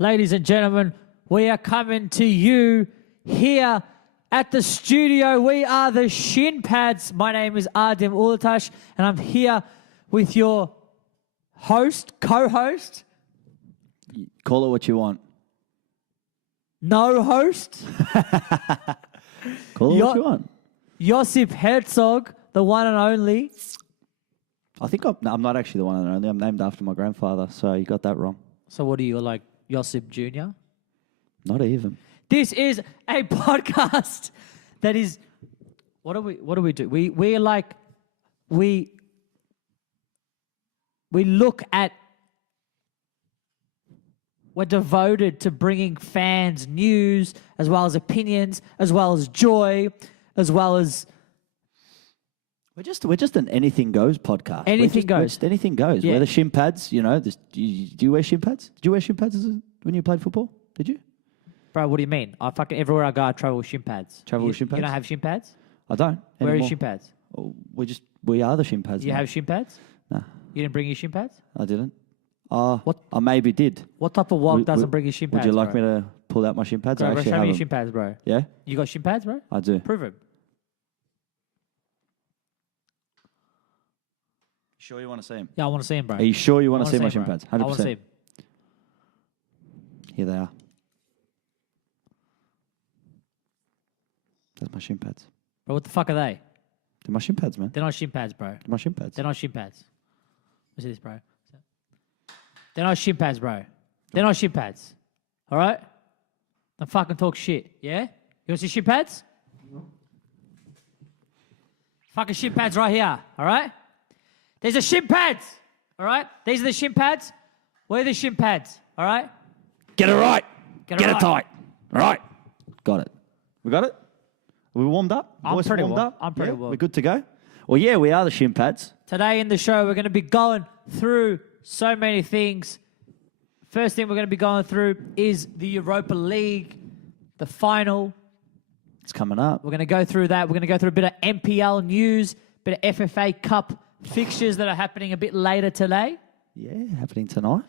Ladies and gentlemen, we are coming to you here at the studio. We are the Schin Pads. My name is Ardim Ulatash, and I'm here with your co-host. Call it what you want. No host. Call it what you want. Josip Herzog, the one and only. I think I'm not actually the one and only. I'm named after my grandfather, so you got that wrong. So what are you, like Josip Jr.? Not even. This is a podcast that is... What do we do? We look at... We're devoted to bringing fans news, as well as opinions, as well as joy, as well as... We're just an anything goes podcast. Anything goes. Anything goes. Yeah. We're the shin pads, you know. Do you wear shin pads? Did you wear shin pads when you played football? Did you? Bro, what do you mean? I fucking everywhere I go, I travel with shin pads. Travel with shin pads? You don't have shin pads? I don't. Where are your anymore. shin pads? Oh, we are the shin pads. Do you mate. have shin pads? Nah, You didn't bring your shin pads? I didn't. What? I maybe did. What type of walk doesn't bring your shin pads? Would you like bro? me to pull out my shin pads? I Bro, actually show have me your them. shin pads, bro. Yeah, You got shin pads, bro? I do. Prove it. Sure you want to see them? Yeah, I want to see him, bro. Are you sure you want to see my him, shin bro. pads? I want to see him. Here they are. That's my shin pads. Bro, what the fuck are they? They're my shin pads, man. They're not shin pads, bro. They're my shin pads. They're not shin pads. Let's see this, bro. They're not shin pads, bro. They're not shin pads. All right? Don't fucking talk shit, yeah? You want to see shin pads? Fucking shin pads right here, all right? There's the shin pads, all right? These are the shin pads. Where are the shin pads, all right? Get it right. Get it right. tight. All right. Got it. We got it? Are we warmed up? I'm Voice pretty warmed warm. up? I'm pretty Yeah? warm. We're good to go? Well, yeah, we are the shin pads. Today in the show, we're going to be going through so many things. First thing we're going to be going through is the Europa League, the final. It's coming up. We're going to go through that. We're going to go through a bit of NPL news, a bit of FFA Cup fixtures that are happening a bit later today. Yeah, happening tonight.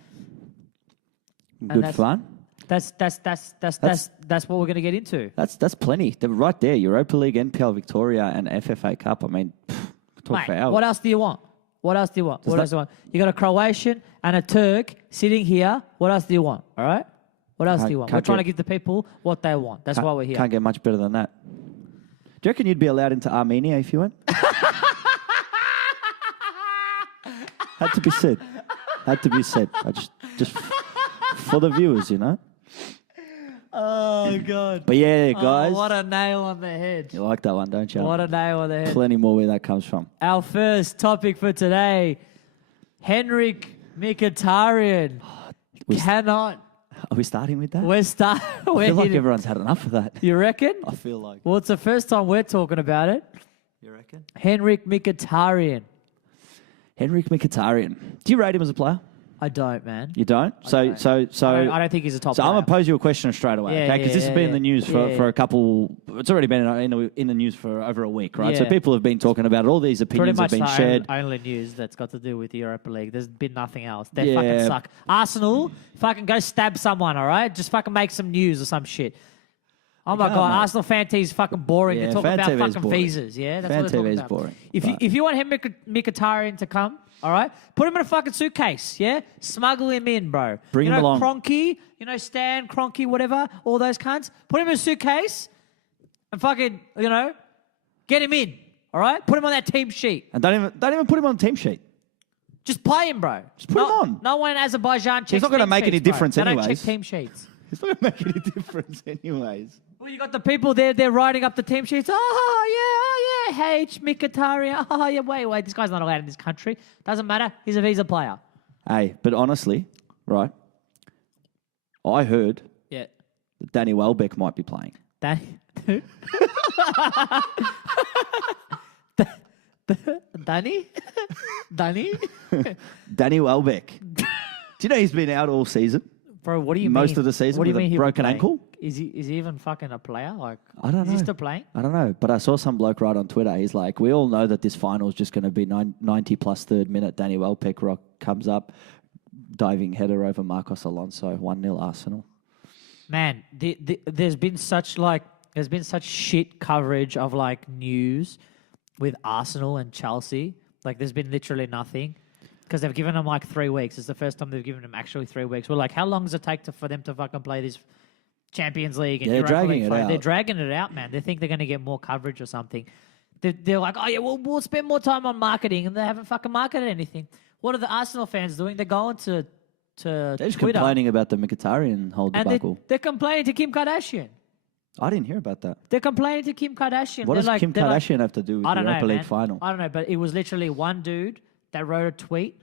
And Good fun. That's what we're going to get into. That's plenty. They're right there. Europa League, NPL Victoria, and FFA Cup. I mean, talk Mate, for hours. what else do you want? What else do you want? What else do you want? You got a Croatian and a Turk sitting here. What else do you want? All right? What else do you want? We're trying to give the people what they want. That's why we're here. Can't get much better than that. Do you reckon you'd be allowed into Armenia if you went? Had to be said. Had to be said. I just for the viewers, you know. Oh, God. But yeah, guys. Oh, what a nail on the head. You like that one, don't you? What a nail on the head. Plenty more where that comes from. Our first topic for today, Henrik Mkhitaryan cannot... Are we starting with that? We're starting... I feel like everyone's had enough of that. You reckon? I feel like. Well, it's the first time we're talking about it. You reckon? Henrik Mkhitaryan. Henrik Mkhitaryan. Do you rate him as a player? I don't, man. You don't? I don't think he's a top So player. I'm going to pose you a question straight away, Yeah, okay? Because this has been in the news for a couple... It's already been in the news for over a week, right? So Yeah. people have been talking about it. All these Pretty opinions have much been the shared. only news that's got to do with the Europa League. There's been nothing else. They Yeah. fucking suck. Arsenal, fucking go stab someone, all right? Just fucking make some news or some shit. Oh my can't, God, mate. Arsenal fan TV is fucking boring. Yeah, They're talking fan about TV is fucking boring. visas, yeah? That's Fan what they're TV talking is about. boring, If you want Mkhitaryan to come, all right, put him in a fucking suitcase, yeah? Smuggle him in, bro. Bring him along. Kroenke, Stan, Kroenke, whatever, all those cunts. Put him in a suitcase and fucking, get him in, all right? Put him on that team sheet. And don't even put him on the team sheet. Just play him, bro. Just put him on. No one in Azerbaijan checks He's not gonna team make any sheets, bro. difference They don't anyways. check team sheets. It's not going to make any difference anyways. Well, you got the people there, they're writing up the team sheets. Oh, yeah, H, Mkhitaryan. Oh, yeah, wait, this guy's not allowed in this country. Doesn't matter. He's a visa player. Hey, but honestly, right, I heard Yeah. that Danny Welbeck might be playing. Danny? Danny? Danny? Danny Welbeck. Do you know he's been out all season? Bro, what do you mean? Most of the season What do you with a mean broken ankle? Is he even fucking a player? Like, I don't know. Is he still playing? I don't know, but I saw some bloke write on Twitter. He's like, we all know that this final is just going to be 90 plus third minute. Danny Welbeck comes up, diving header over Marcos Alonso, 1-0 Arsenal. Man, there's been such shit coverage of like news with Arsenal and Chelsea. Like there's been literally nothing because they've given them like 3 weeks. It's the first time they've given them actually 3 weeks. We're like, how long does it take for them to fucking play this Champions League and They're Europa dragging League it fight? out. They're dragging it out, man. They think they're going to get more coverage or something. They're like, oh yeah, we'll spend more time on marketing, and they haven't fucking marketed anything. What are the Arsenal fans doing? They're going to They're just Twitter complaining about the Mkhitaryan whole and debacle. they're complaining to Kim Kardashian. I didn't hear about that. They're complaining to Kim Kardashian. What They're does like, Kim they're like, Kardashian have to do with I the don't know, Europa League man. final? I don't know, but it was literally one dude that wrote a tweet,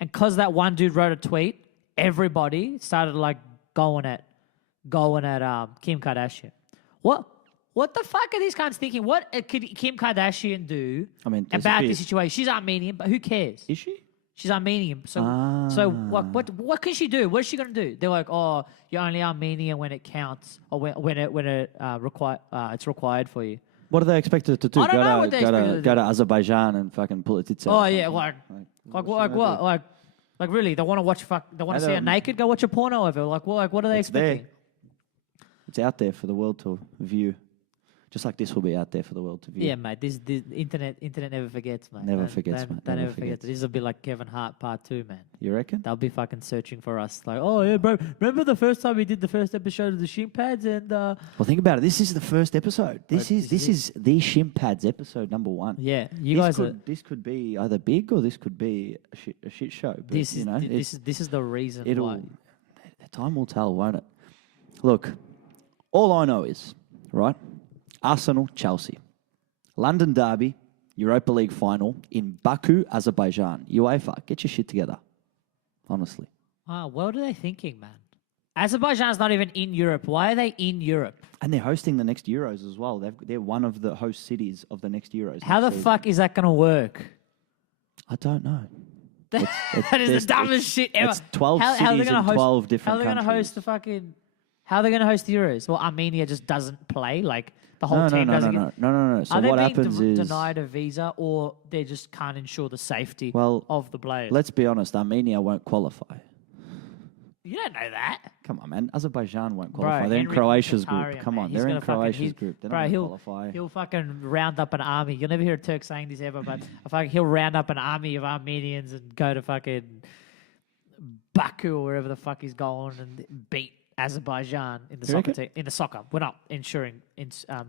and because that one dude wrote a tweet, everybody started like going at Kim Kardashian. What the fuck are these cunts thinking? What could Kim Kardashian do about this situation? She's Armenian, but who cares? Is she? She's Armenian, so what can she do? What is she gonna do? They're like, oh, you're only Armenian when it counts, or when it's required for you. What are they expected to do? I don't know what they expected to do. Go to Azerbaijan and fucking pull its out. Oh yeah, like what? Like really? They want to watch They want to see her naked? Go watch a porno of her. Like what are they expecting? There. It's out there for the world to view. Just like this will be out there for the world to view. Yeah, mate. This internet never forgets, mate. Never forgets, mate. They never forget. This will be like Kevin Hart Part 2, man. You reckon? They'll be fucking searching for us. Like, oh yeah, bro. Remember the first time we did the first episode of the Schin Pads and Well, think about it. This is the first episode. This is the Schin Pads episode number 1. Yeah, This could be either big or this could be a shit show. But, this is the reason why. Time will tell, won't it? Look, all I know is, right, Arsenal, Chelsea. London derby, Europa League final in Baku, Azerbaijan. UEFA, get your shit together. Honestly. What are they thinking, man? Azerbaijan's not even in Europe. Why are they in Europe? And they're hosting the next Euros as well. They're one of the host cities of the next Euros. How the fuck is that going to work? I don't know. That is the dumbest shit ever. It's 12 cities in 12 different countries. How are they going to host the fucking... How are they going to host the Euros? Well, Armenia just doesn't play. Like, the whole team doesn't... No. So are what they happens being is... denied a visa, or they just can't ensure the safety of the players? Let's be honest. Armenia won't qualify. You don't know that. Come on, man. Azerbaijan won't qualify. Bro, they're in Henry Croatia's Mkhitaryan, group. Come man. on, He's they're in gonna fucking- Croatia's group. They don't qualify. He'll fucking round up an army. You'll never hear a Turk saying this ever, but he'll round up an army of Armenians and go to fucking Baku or wherever the fuck he's going and beat Azerbaijan in the soccer team. In the soccer. We're not ensuring... I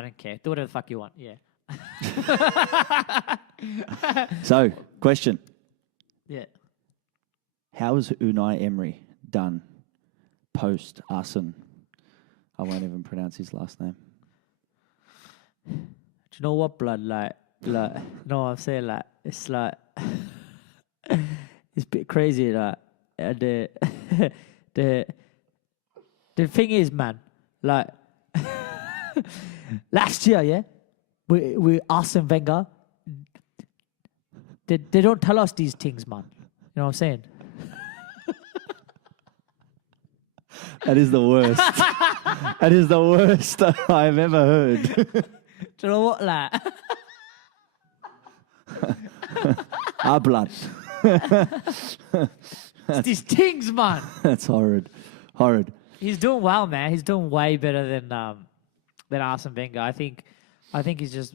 don't care. Do whatever the fuck you want. Yeah. So, question. Yeah. How is Unai Emery done post Arsene? I won't even pronounce his last name. Do you know what, blood? Like, no, I'm saying like, it's like, it's a bit crazy. Like, the thing is, man, like, last year, yeah, we Arsene Wenger, they don't tell us these things, man. You know what I'm saying? That is the worst. That is the worst I've ever heard. Do you know what, like? Our blood. It's these things, man. That's horrid. Horrid. He's doing well, man. He's doing way better than Arsene Wenger. I think he's just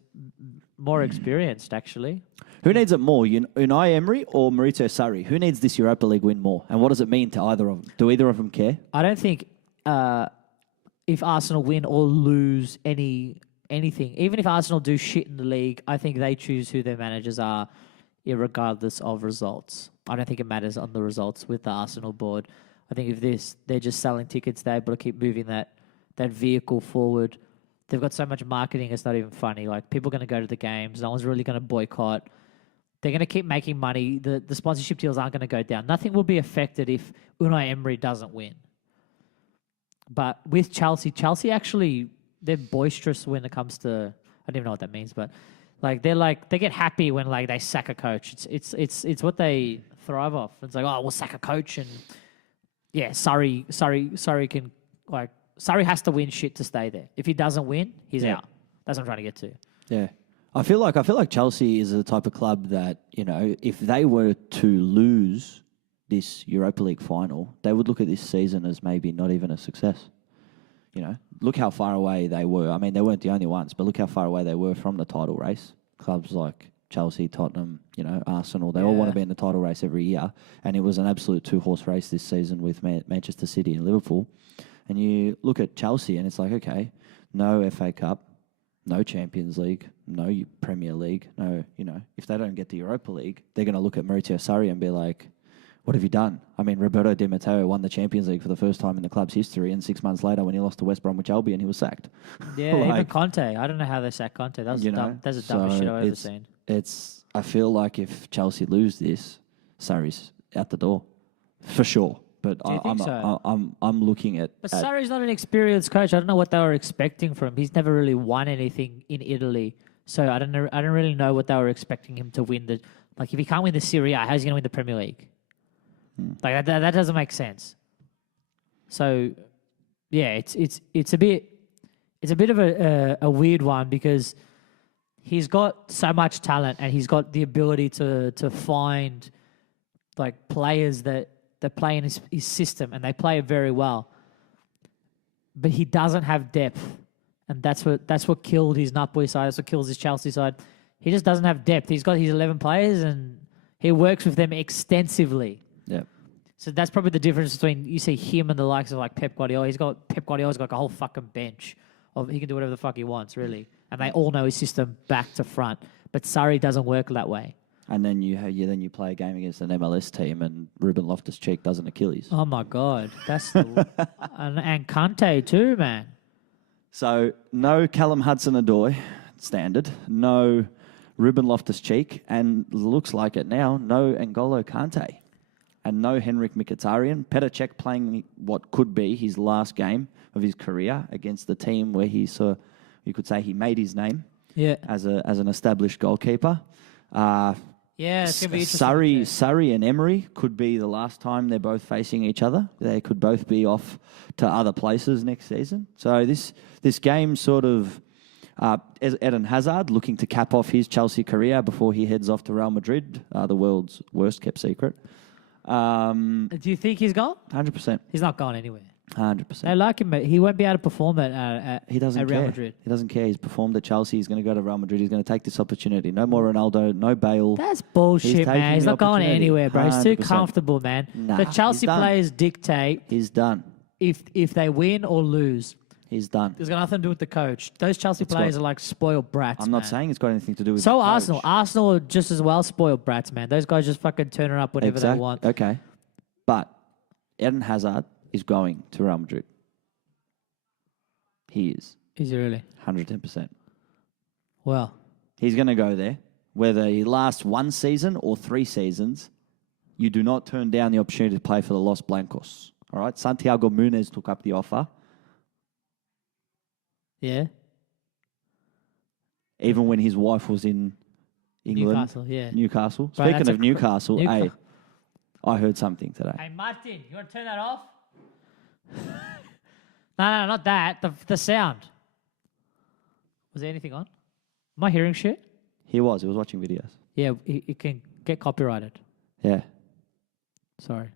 more experienced, actually. Who needs it more, Unai Emery or Maurizio Sarri? Who needs this Europa League win more? And what does it mean to either of them? Do either of them care? I don't think if Arsenal win or lose anything, even if Arsenal do shit in the league, I think they choose who their managers are, irregardless of results. I don't think it matters on the results with the Arsenal board. I think if they're just selling tickets, they're able to keep moving that vehicle forward. They've got so much marketing, it's not even funny. Like, people are going to go to the games. No one's really going to boycott. They're going to keep making money. The sponsorship deals aren't going to go down. Nothing will be affected if Unai Emery doesn't win. But with Chelsea actually, they're boisterous when it comes to... I don't even know what that means, but they get happy when they sack a coach. It's what they thrive off. It's like, oh, we'll sack a coach, and yeah, Surrey can Surrey has to win shit to stay there. If he doesn't win, he's out. That's what I'm trying to get to. Yeah. I feel like Chelsea is the type of club that, if they were to lose this Europa League final, they would look at this season as maybe not even a success. You know, look how far away they were. I mean, they weren't the only ones, but look how far away they were from the title race. Clubs like Chelsea, Tottenham, you know, Arsenal, they all want to be in the title race every year. And it was an absolute two-horse race this season with Manchester City and Liverpool. And you look at Chelsea and it's like, okay, no FA Cup, no Champions League, no Premier League, no, you know, if they don't get the Europa League, they're going to look at Maurizio Sarri and be like, what have you done? I mean, Roberto Di Matteo won the Champions League for the first time in the club's history, and 6 months later, when he lost to West Bromwich Albion, he was sacked. Yeah, even Conte. I don't know how they sacked Conte. That's the dumbest shit I've ever seen. I feel like if Chelsea lose this, Sarri's out the door for sure. But Do you think so? I'm looking at. But Sarri's not an experienced coach. I don't know what they were expecting from him. He's never really won anything in Italy, so I don't know. I don't really know what they were expecting him to win. If he can't win the Serie A, how's he going to win the Premier League? Like that doesn't make sense. So, yeah, it's a bit of a weird one because he's got so much talent and he's got the ability to find like players that play in his system and they play it very well. But he doesn't have depth, and that's what killed his Napoli side. That's what kills his Chelsea side. He just doesn't have depth. He's got his 11 players and he works with them extensively. Yeah. So that's probably the difference between you see him and the likes of like Pep Guardiola. Pep Guardiola's got like a whole fucking bench of he can do whatever the fuck he wants, really, and they all know his system back to front. But Sarri doesn't work that way. And then you play a game against an MLS team, and Ruben Loftus-Cheek does an Achilles. Oh my god, that's and Conte too, man. So no Callum Hudson-Odoi, standard. No Ruben Loftus-Cheek, and looks like it now. No N'Golo Kante. And no Henrik Mkhitaryan. Petr Cech playing what could be his last game of his career against the team where you could say he made his name as an established goalkeeper. It's going to be interesting. Sarri and Emery could be the last time they're both facing each other. They could both be off to other places next season. So this game sort of Eden Hazard looking to cap off his Chelsea career before he heads off to Real Madrid, the world's worst kept secret. Do you think he's gone? 100%. He's not gone anywhere. 100%. They like him, but he won't be able to perform at Real Madrid. He doesn't care. He's performed at Chelsea. He's going to go to Real Madrid. He's going to take this opportunity. No more Ronaldo. No Bale. That's bullshit, man. He's not going anywhere, bro. He's too 100%. comfortable, man. The Chelsea players dictate. He's done. If they win or lose. He's done. It's got nothing to do with the coach. Those Chelsea players are like spoiled brats. I'm not saying it's got anything to do with. So the Arsenal. coach. Arsenal are just as well spoiled brats, man. Those guys just fucking turn it up whenever they want. Okay. But Eden Hazard is going to Real Madrid. He is. Is he really? 110%. Well. He's going to go there. Whether he lasts 1 season or 3 seasons, you do not turn down the opportunity to play for the Los Blancos. All right? Santiago Munez took up the offer. Yeah. Even when his wife was in England. Newcastle, yeah. Newcastle. Bro, Speaking of Newcastle, hey, I heard something today. Hey, Martin, you want to turn that off? No, not that. The sound. Was there anything on? Am I hearing shit? He was watching videos. Yeah, it can get copyrighted. Yeah. Sorry.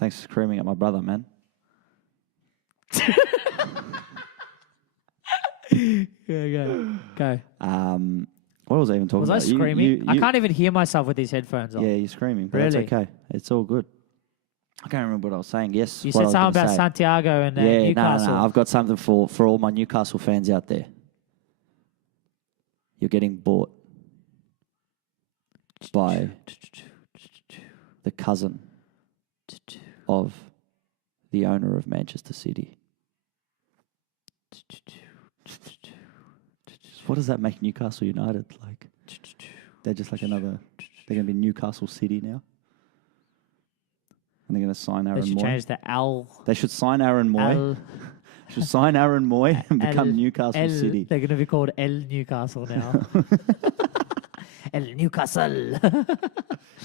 Thanks for screaming at my brother, man. Go. What was I even talking about? Was I screaming? I can't even hear myself with these headphones on. Yeah, you're screaming. But Really? That's okay. It's all good. I can't remember what I was saying. Yes. You what said I was something gonna about say. Santiago and Newcastle. No. I've got something for all my Newcastle fans out there. You're getting bought by the cousin of the owner of Manchester City. What does that make Newcastle United like? They're just like another. They're going to be Newcastle City now. And they're going to sign Aaron Moy. They should change the L. They should sign Aaron Moy. Should sign Aaron Moy and become Newcastle City. They're going to be called El Newcastle now. El Newcastle.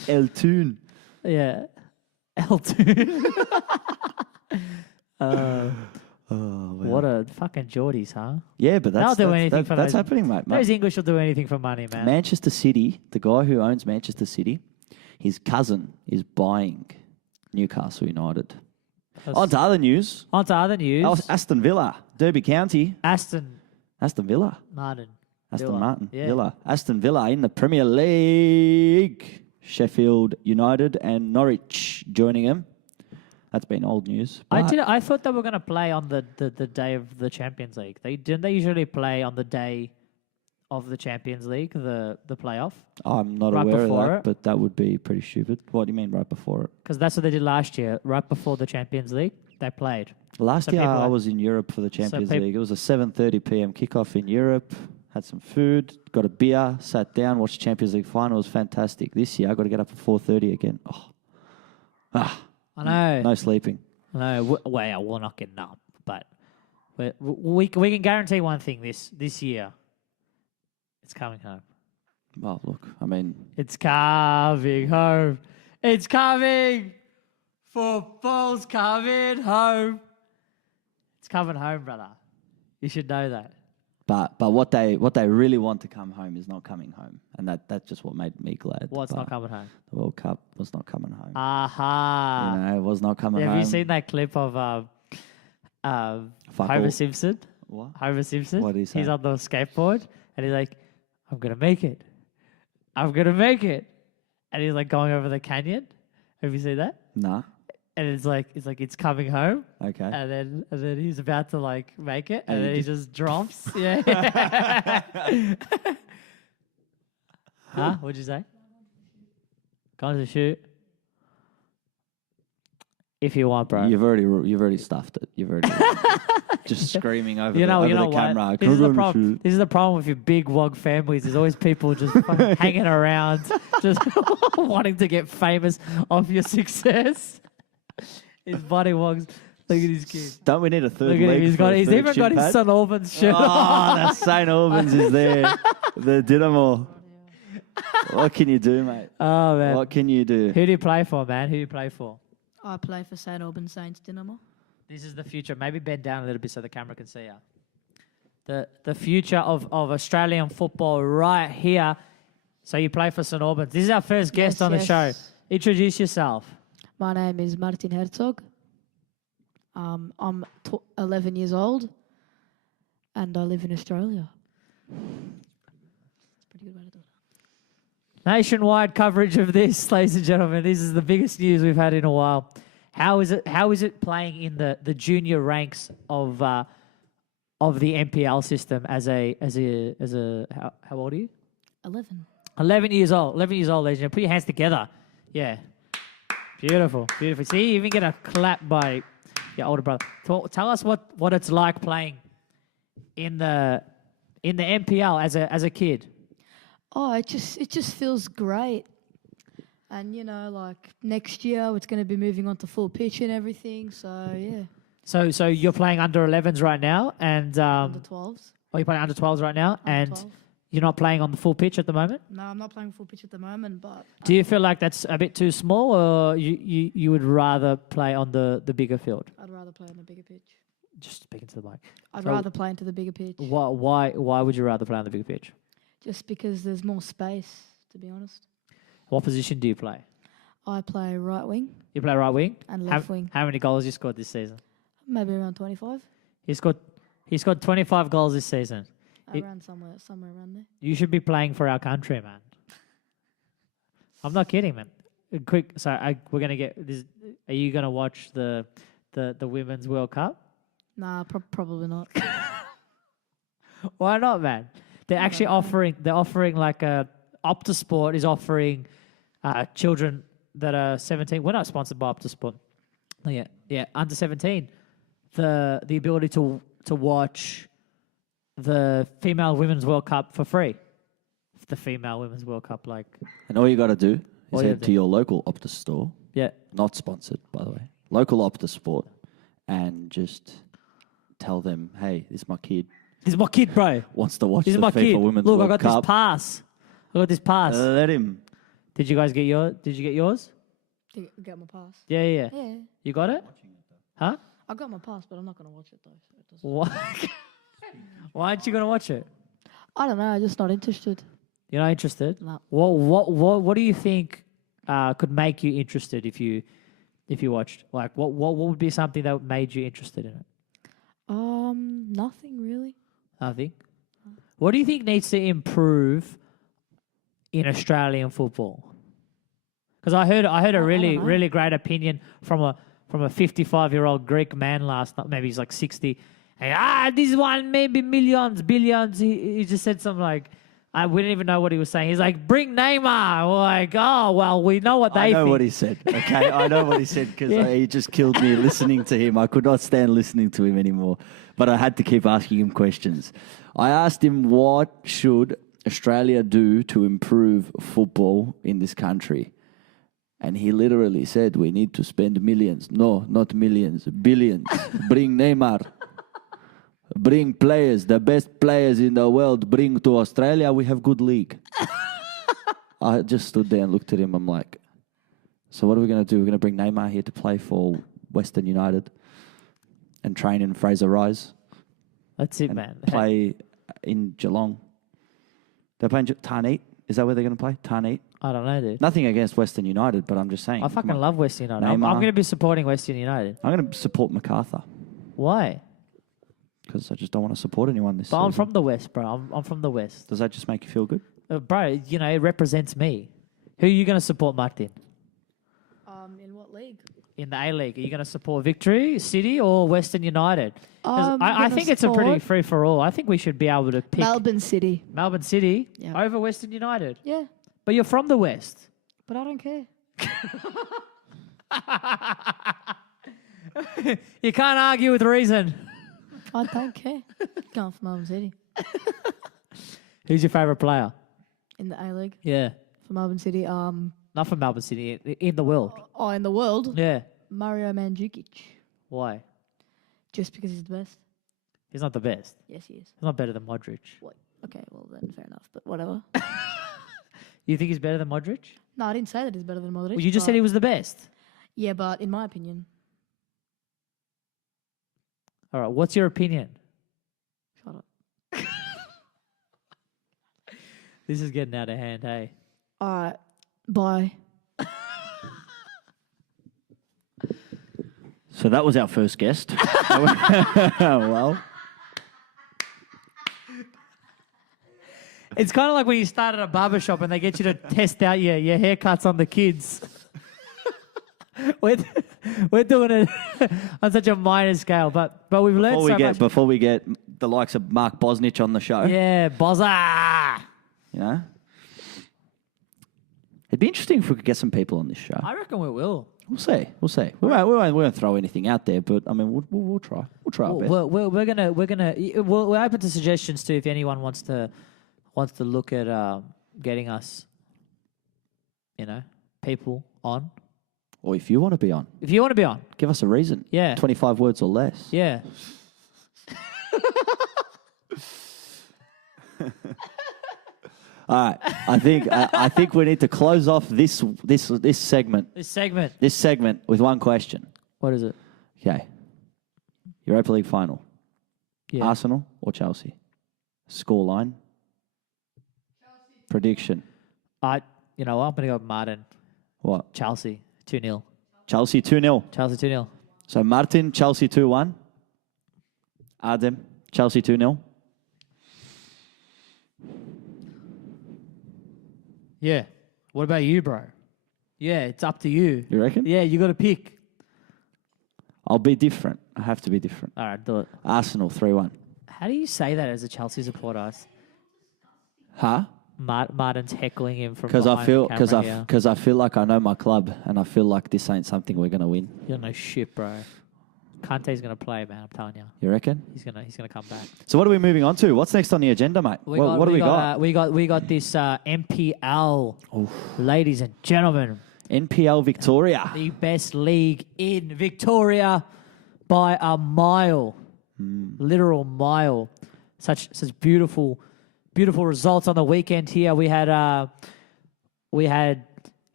El Toon. Yeah. El Toon. What a fucking Geordies, huh? Yeah, but that's that's happening, mate. Those English will do anything for money, man. Manchester City, the guy who owns Manchester City, his cousin is buying Newcastle United. That's- On to other news. On to other news. Aston Villa, Derby County. Aston Villa. Martin. Aston Villa. Martin. Yeah. Villa. Aston Villa in the Premier League. Sheffield United and Norwich joining them. That's been old news. I thought they were going to play on the day of the Champions League. They usually play on the day of the Champions League, the playoff. I'm not right aware of before that, it. but that would be pretty stupid. What do you mean right before it? Because that's what they did last year. Right before the Champions League, they played. Last So year people I are- was in Europe for the Champions peop- League. It was a 7:30 p.m. kickoff in Europe. Had some food, got a beer, sat down, watched the Champions League final. It was fantastic. This year I got to get up at 4:30 again. I know. No sleeping. I know. Well, we're not getting up, but we can guarantee one thing this year. It's coming home. Well, look, I mean, It's coming home. It's coming. Football's coming home. It's coming home, brother. You should know that. but what they really want to come home is not coming home, and that's just what made me glad. What's But not coming home? The World Cup was not coming home. Aha. You know, it was not coming home. Have you seen that clip of Fuck Homer all. Simpson? What? Homer Simpson. What did he say? He's on the skateboard and he's like, "I'm gonna make it. I'm gonna make it," and he's like going over the canyon. Have you seen that? Nah. And it's coming home, Okay. and then he's about to like make it, and And then he he just drops. Yeah. Huh? What'd you say? Going to shoot. If you want, bro. You've already stuffed it. You've already just screaming over You know the what? camera. This is the problem. This is the problem with your big wog families. There's always people just fucking hanging around, just wanting to get famous off your success. His buddy wogs. Look at his kid. Don't we need a third Look at leg? him. He's for a even third got shin his pad? St. Albans shirt. Oh, the St. Albans is there. The Dynamo. What can you do, mate? Oh man. What can you do? Who do you play for, man? Who do you play for? I play for St. Albans Saints Dynamo. This is the future. Maybe bend down a little bit so the camera can see you. The future of Australian football right here. So you play for St. Albans. This is our first guest Yes, on the yes. show. Introduce yourself. My name is Martin Herzog. I'm 11 years old and I live in Australia. It's a pretty good way to do it. Nationwide coverage of this, ladies and gentlemen. This is the biggest news we've had in a while. How is it playing in the junior ranks of the NPL system as a how old are you? 11. 11 years old. 11 years old, ladies and gentlemen. Put your hands together. Yeah. Beautiful. Beautiful. See, you even get a clap by your older brother. Tell us what it's like playing in the NPL as a kid. Oh, it just feels great. And, you know, like next year it's going to be moving on to full pitch and everything. So, yeah. So you're playing under 11s right now, and Under 12s. oh, you're playing under 12s right now, Under and 12. you're not playing on the full pitch at the moment. No, I'm not playing full pitch at the moment, but Do you feel like that's a bit too small, or you would rather play on the bigger field? I'd rather play on the bigger pitch. Just speaking to the mic. I'd So- rather play into the bigger pitch. Why would you rather play on the bigger pitch? Just because there's more space, to be honest. What position do you play? I play right wing You play right wing. and left wing. How many goals you scored this season? Maybe around 25. He scored 25 goals this season. It- Around somewhere around there. You should be playing for our country, man. I'm not kidding, man. Quick, we're gonna get this. Are you gonna watch the Women's World Cup? Nah, probably not. Why not, man? They're actually offering. They're offering like Optus Sport is offering children that are 17. We're not sponsored by Optus Sport. Not yet. Yeah, under 17, the ability to watch the female Women's World Cup for free. The female Women's World Cup, like And all you got to do All is you head gotta to do. your local Optus store, yeah. not sponsored, by the way, local Optus Sport, and just tell them, hey, this is my kid, This is my kid, bro. wants to watch This the is my FIFA kid. Women's Look, I World got Cup. this pass. I got this pass. Let him. Did you guys get yours? Did you get yours? To get my pass. Yeah, yeah, yeah. Yeah, You got it? Huh? I got my pass, but I'm not gonna watch it though. So it doesn't. Why? Why aren't you gonna watch it? I don't know. I'm just not interested. You're not interested? No. What do you think could make you interested if you watched? Like, what would be something that made you interested in it? Nothing really. Nothing. What do you think needs to improve in Australian football? Because I heard a really great opinion from a 55-year-old Greek man last night. Maybe he's like 60. And, this one maybe millions, billions. He just said something like, we didn't even know what he was saying. He's like, bring Neymar. We're like, oh, well, we know what they think. I know what he said, okay? I know what he said because he just killed me listening to him. I could not stand listening to him anymore, but I had to keep asking him questions. I asked him, what should Australia do to improve football in this country? And he literally said, we need to spend millions. No, not millions, billions. Bring Neymar. Bring players, the best players in the world. Bring to Australia. We have good league. I just stood there and looked at him. I'm like, so what are we going to do? We're going to bring Neymar here to play for Western United and train in Fraser Rise. That's it, man. Play in Geelong. They're playing Tarneet. Is that where they're going to play? Tarneet? I don't know, dude. Nothing against Western United, but I'm just saying. I fucking love Western United. I'm Neymar. going to be supporting Western United. I'm going to support MacArthur Why? because I just don't want to support anyone this But season. I'm from the West, bro. I'm from the West. Does that just make you feel good? Bro, you know, it represents me. Who are you going to support, Martin? In what league? In the A-League? Are you going to support Victory, City, or Western United? 'Cause I gonna think it's a pretty support free-for-all. I think we should be able to pick Melbourne City. Melbourne City Yeah. over Western United. Yeah, But you're from the West. but I don't care. You can't argue with reason. I don't care. Going for Melbourne City Who's your favourite player? in the A League Yeah. for Melbourne City. Not from Melbourne City, in the world. In the world, Yeah. Mario Mandzukic. Why? Just because he's the best. He's not the best. Yes, he is. He's not better than Modric. What? Okay, well then, fair enough. But whatever. You think he's better than Modric? No, I didn't say that he's better than Modric. Well, you just said he was the best. Yeah, but in my opinion, All right, what's your opinion? shut up. This is getting out of hand, hey? All right, bye. So that was our first guest. Well, It's kind of like when you start at a barber shop and they get you to test out your haircuts on the kids. We're doing it on such a minor scale, but we've learned so much. before we get the likes of Mark Bosnich on the show, Yeah, Bozza. you know, it'd be interesting if we could get some people on this show. I reckon we will. We'll see. We'll see. We won't throw anything out there, but I mean, we'll try. We'll try our best. We're open to suggestions too. If anyone wants to look at getting us, people on. Or if you want to be on, If you want to be on, give us a reason. Yeah. 25 words or less. yeah. All right. I think we need to close off this segment. This segment. With one question. What is it? Okay. Europa League final. Yeah. Arsenal or Chelsea? Scoreline. Prediction. I'm going to go with Martin. What? Chelsea 2-0. Chelsea 2-0. Chelsea 2-0. So Martin, Chelsea 2-1. Adem, Chelsea 2-0. Yeah. What about you, bro? Yeah, it's up to you. You reckon? Yeah, you got to pick. I'll be different. I have to be different. All right, do it. Arsenal 3-1. How do you say that as a Chelsea supporter? Huh? Martin's heckling him from Because behind the camera here. I feel like I know my club, and I feel like this ain't something we're gonna win. You don't know shit, bro. Kante's gonna play, man. I'm telling you, You reckon? he's gonna come back. So what are we moving on to? What's next on the agenda, mate? What do we got? We got this NPL, ladies and gentlemen, NPL Victoria. the best league in Victoria by a mile, literal mile. Such beautiful results on the weekend here. We had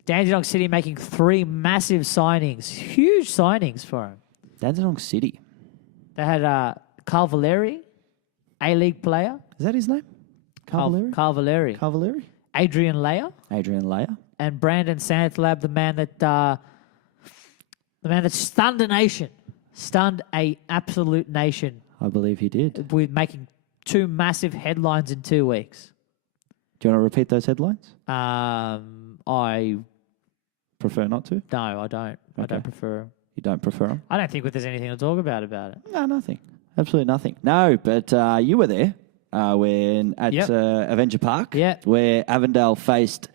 Dandenong City making 3 massive signings, huge signings for him. Dandenong City. They had Carl Valeri, A-League player. Is that his name? Carl Valeri. Cavalieri? Adrian Leia. Adrian Leia. And Brandon Santlab, the man that stunned a nation, stunned a absolute nation I believe he did. with making 2 massive headlines in 2 weeks. Do you want to repeat those headlines? I Prefer not to? no, I don't. I Okay. don't prefer him. You don't prefer them? I don't think there's anything to talk about it. No, nothing. Absolutely nothing. No, but you were there when at Yep. Avenger Park, Yeah. where Avondale faced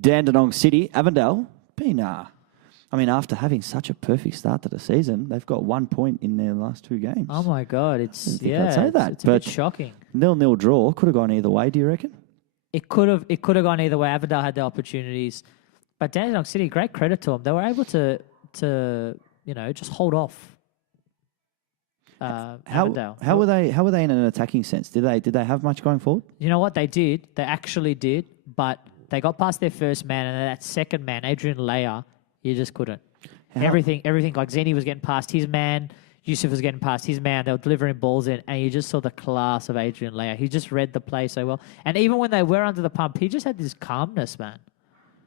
Dandenong City. Avondale been, after having such a perfect start to the season, they've got 1 point in their last 2 games. Oh my god, it's didn't think I'd say that, it's a bit but- shocking. 0-0 draw could have gone either way. Do you reckon? It could have gone either way. Avondale had the opportunities, but Dandenong City, great credit to them. They were able to just hold off. Avondale. How were they in an attacking sense? Did they have much going forward? You know what they did? They actually did, but they got past their first man, and then that second man, Adrian Leia, you just couldn't. Everything like Zeni was getting past his man, Yusuf was getting past his man. They were delivering balls in, and you just saw the class of Adrian Leia. He just read the play so well, and even when they were under the pump, he just had this calmness, man.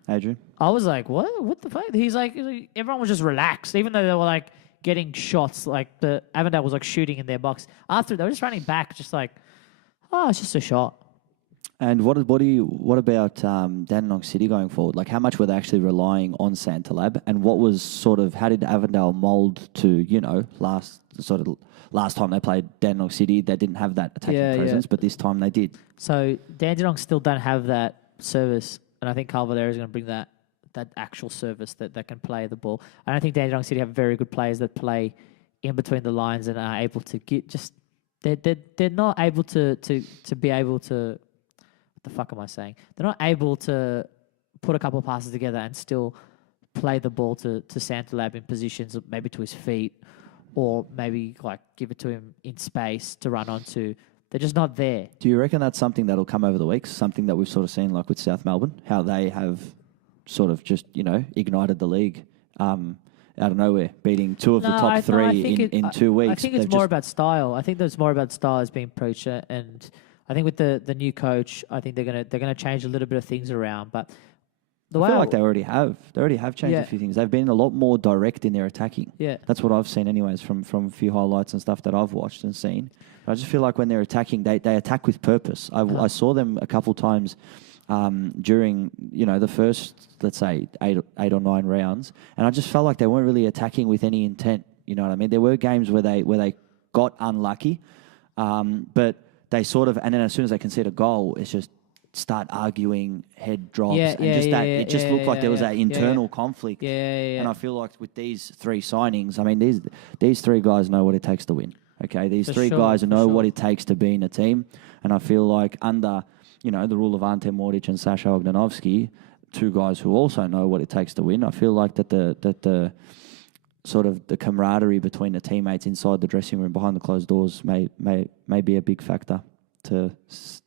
Adrian? I was like, what? What the fuck? He's like, everyone was just relaxed, even though they were like getting shots. Like the Avondale was like shooting in their box. After they were just running back, just like, oh, it's just a shot. And what about Dandenong City going forward? Like, how much were they actually relying on Santalab? And what was how did Avondale mould to, last time they played Dandenong City, they didn't have that attacking presence, but this time they did. So Dandenong still don't have that service, and I think Carl Valera is going to bring that actual service that can play the ball. I don't think Dandenong City have very good players that play in between the lines and are able to get just they're not able to be able to. What the fuck am I saying? They're not able to put a couple of passes together and still play the ball to Santalab in positions, maybe to his feet, or maybe like give it to him in space to run onto. They're just not there. Do you reckon that's something that'll come over the weeks? Something that we've sort of seen like with South Melbourne, how they have sort of just, ignited the league out of nowhere, beating 2 of the top 3 in 2 weeks. I think it's more about style. I think there's more about style as being preached, and I think with the new coach, I think they're gonna change a little bit of things around. But I feel like they already have. They already have changed a few things. They've been a lot more direct in their attacking. Yeah, that's what I've seen, anyways, from a few highlights and stuff that I've watched and seen. I just feel like when they're attacking, they attack with purpose. I saw them a couple times during the first, let's say, 8 or 9 rounds, and I just felt like they weren't really attacking with any intent. You know what I mean? There were games where they got unlucky, but they sort of, and then as soon as they concede a goal, it's just start arguing, head drops, it just looked like there was that internal conflict. Yeah. And I feel like with these 3 signings, I mean, these 3 guys know what it takes to win. Okay, these 3 guys know what it takes to be in a team, and I feel like under the rule of Ante Mordic and Sasha Ognanovsky, 2 guys who also know what it takes to win. I feel like that the sort of the camaraderie between the teammates inside the dressing room behind the closed doors may be a big factor to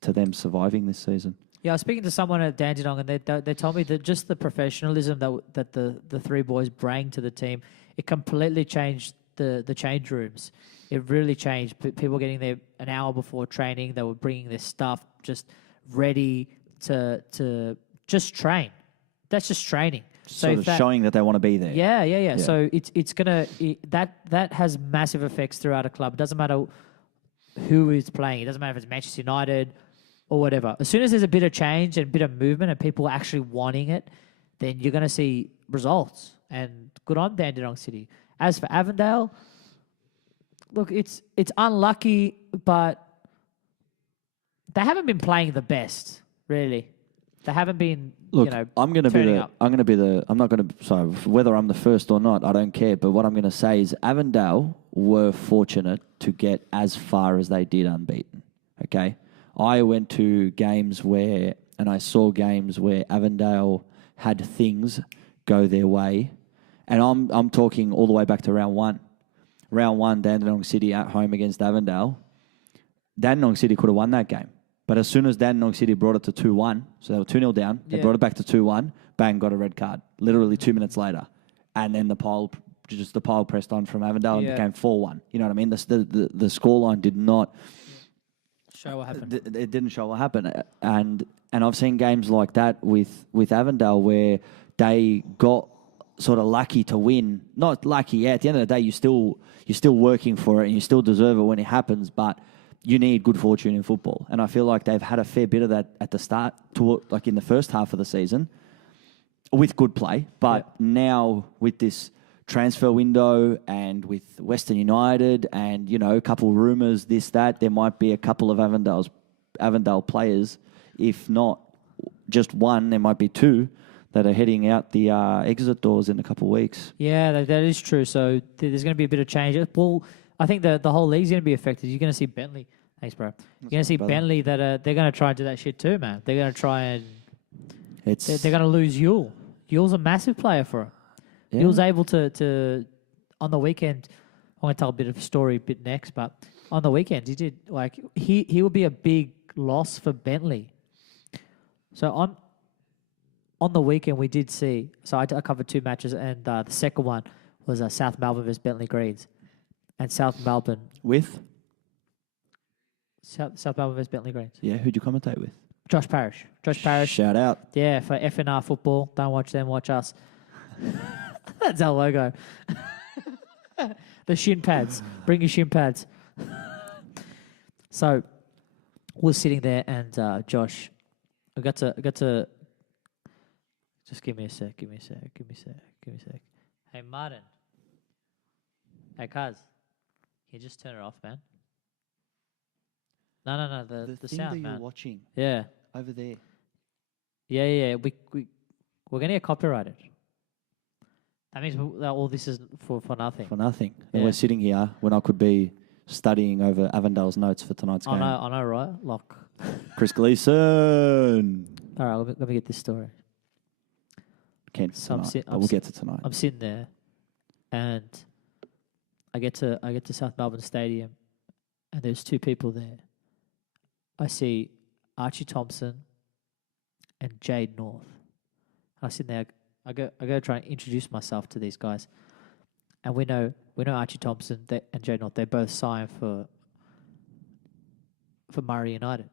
them surviving this season. Yeah, I was speaking to someone at Dandenong, and they told me that just the professionalism that the 3 boys bring to the team, it completely changed the change rooms. It really changed. People getting there an hour before training, they were bringing their stuff just ready to just train. That's just training. Sort of showing that they want to be there. Yeah. So it's gonna that has massive effects throughout a club. It doesn't matter who is playing. It doesn't matter if it's Manchester United or whatever. As soon as there's a bit of change and a bit of movement and people actually wanting it, then you're going to see results. And good on Dandenong City. As for Avondale, look, it's unlucky, but they haven't been playing the best, really. They haven't been, I'm going to whether I'm the first or not, I don't care. But what I'm going to say is Avondale were fortunate to get as far as they did unbeaten. Okay. I went to games and I saw games where Avondale had things go their way. And I'm talking all the way back to round 1. Round 1, Dandenong City at home against Avondale. Dandenong City could have won that game. But as soon as Dandenong City brought it to 2-1, so they were 2-0 down, they brought it back to 2-1, bang, got a red card, literally 2 minutes later. And then the pile pressed on from Avondale and became 4-1. You know what I mean? The scoreline did not Show what happened. It didn't show what happened, and I've seen games like that with Avondale where they got sort of lucky to win. Not lucky, yeah. At the end of the day, you're still working for it, and you still deserve it when it happens. But you need good fortune in football, and I feel like they've had a fair bit of that at the start, like in the first half of the season, with good play. But now with this transfer window and with Western United and, a couple rumours, this, that, there might be a couple of Avondale players, if not just one, there might be two that are heading out the exit doors in a couple of weeks. Yeah, that is true. So there's going to be a bit of change. Well, I think the whole league's going to be affected. You're going to see Bentley. Thanks, bro. You're going to see Bentley that they're going to try and do that shit too, man. They're going to try and they're going to lose Yule. Yule's a massive player for it. Yeah. He was able to on the weekend. I'm going to tell a bit of a story a bit next, but on the weekend he did he would be a big loss for Bentley. So on the weekend we did see. So I covered two matches, and the second one was South Melbourne versus Bentley Greens, and South Melbourne with South Melbourne versus Bentley Greens. Yeah, who'd you commentate with? Josh Parrish. Shout out. Yeah, for FNR football. Don't watch them, watch us. That's our logo. The shin pads. Bring your shin pads. So we're sitting there, and Josh, I got to. Just give me a sec. Hey, Martin. Hey, Kaz. Can you just turn it off, man? No. The thing sound, that man. You're watching. Yeah. Over there. Yeah. We're gonna get copyrighted. That means all this is for nothing. For nothing. And we're sitting here when I could be studying over Avondale's notes for tonight's game. I know, right? Lock. Chris Gleeson. All right, let me get this story. Can't we'll get to tonight. I'm sitting there, and I get to South Melbourne Stadium, and there's two people there. I see Archie Thompson and Jade North. I sit there. I go try and introduce myself to these guys, and we know Archie Thompson and Jade North. They both signed for Murray United.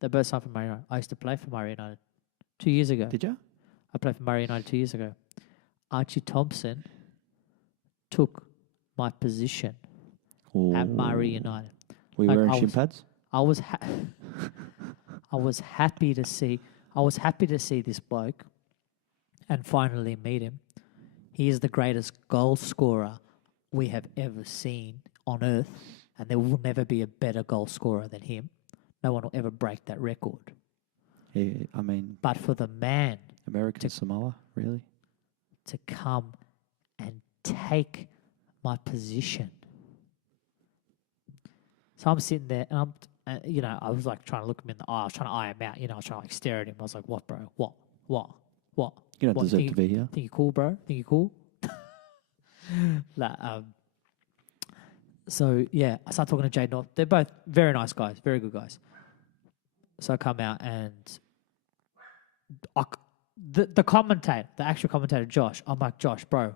They both signed for Murray United. I used to play for Murray United 2 years ago. Did you? I played for Murray United 2 years ago. Archie Thompson took my position at Murray United. Were you wearing shin pads? I was happy to see this bloke and finally meet him. He is the greatest goal scorer we have ever seen on earth, and there will never be a better goal scorer than him. No one will ever break that record. Yeah, I mean... But for the man... American Samoa, really? To come and take my position. So I'm sitting there, and I was like trying to look him in the eye. I was trying to eye him out. I was trying to like stare at him. I was like, "What, bro? What? You don't deserve to be here. Think you're cool, bro? Think you're cool?" So yeah, I started talking to Jade North. They're both very nice guys, very good guys. So I come out, and the commentator, the actual commentator, Josh. I'm like, "Josh, bro,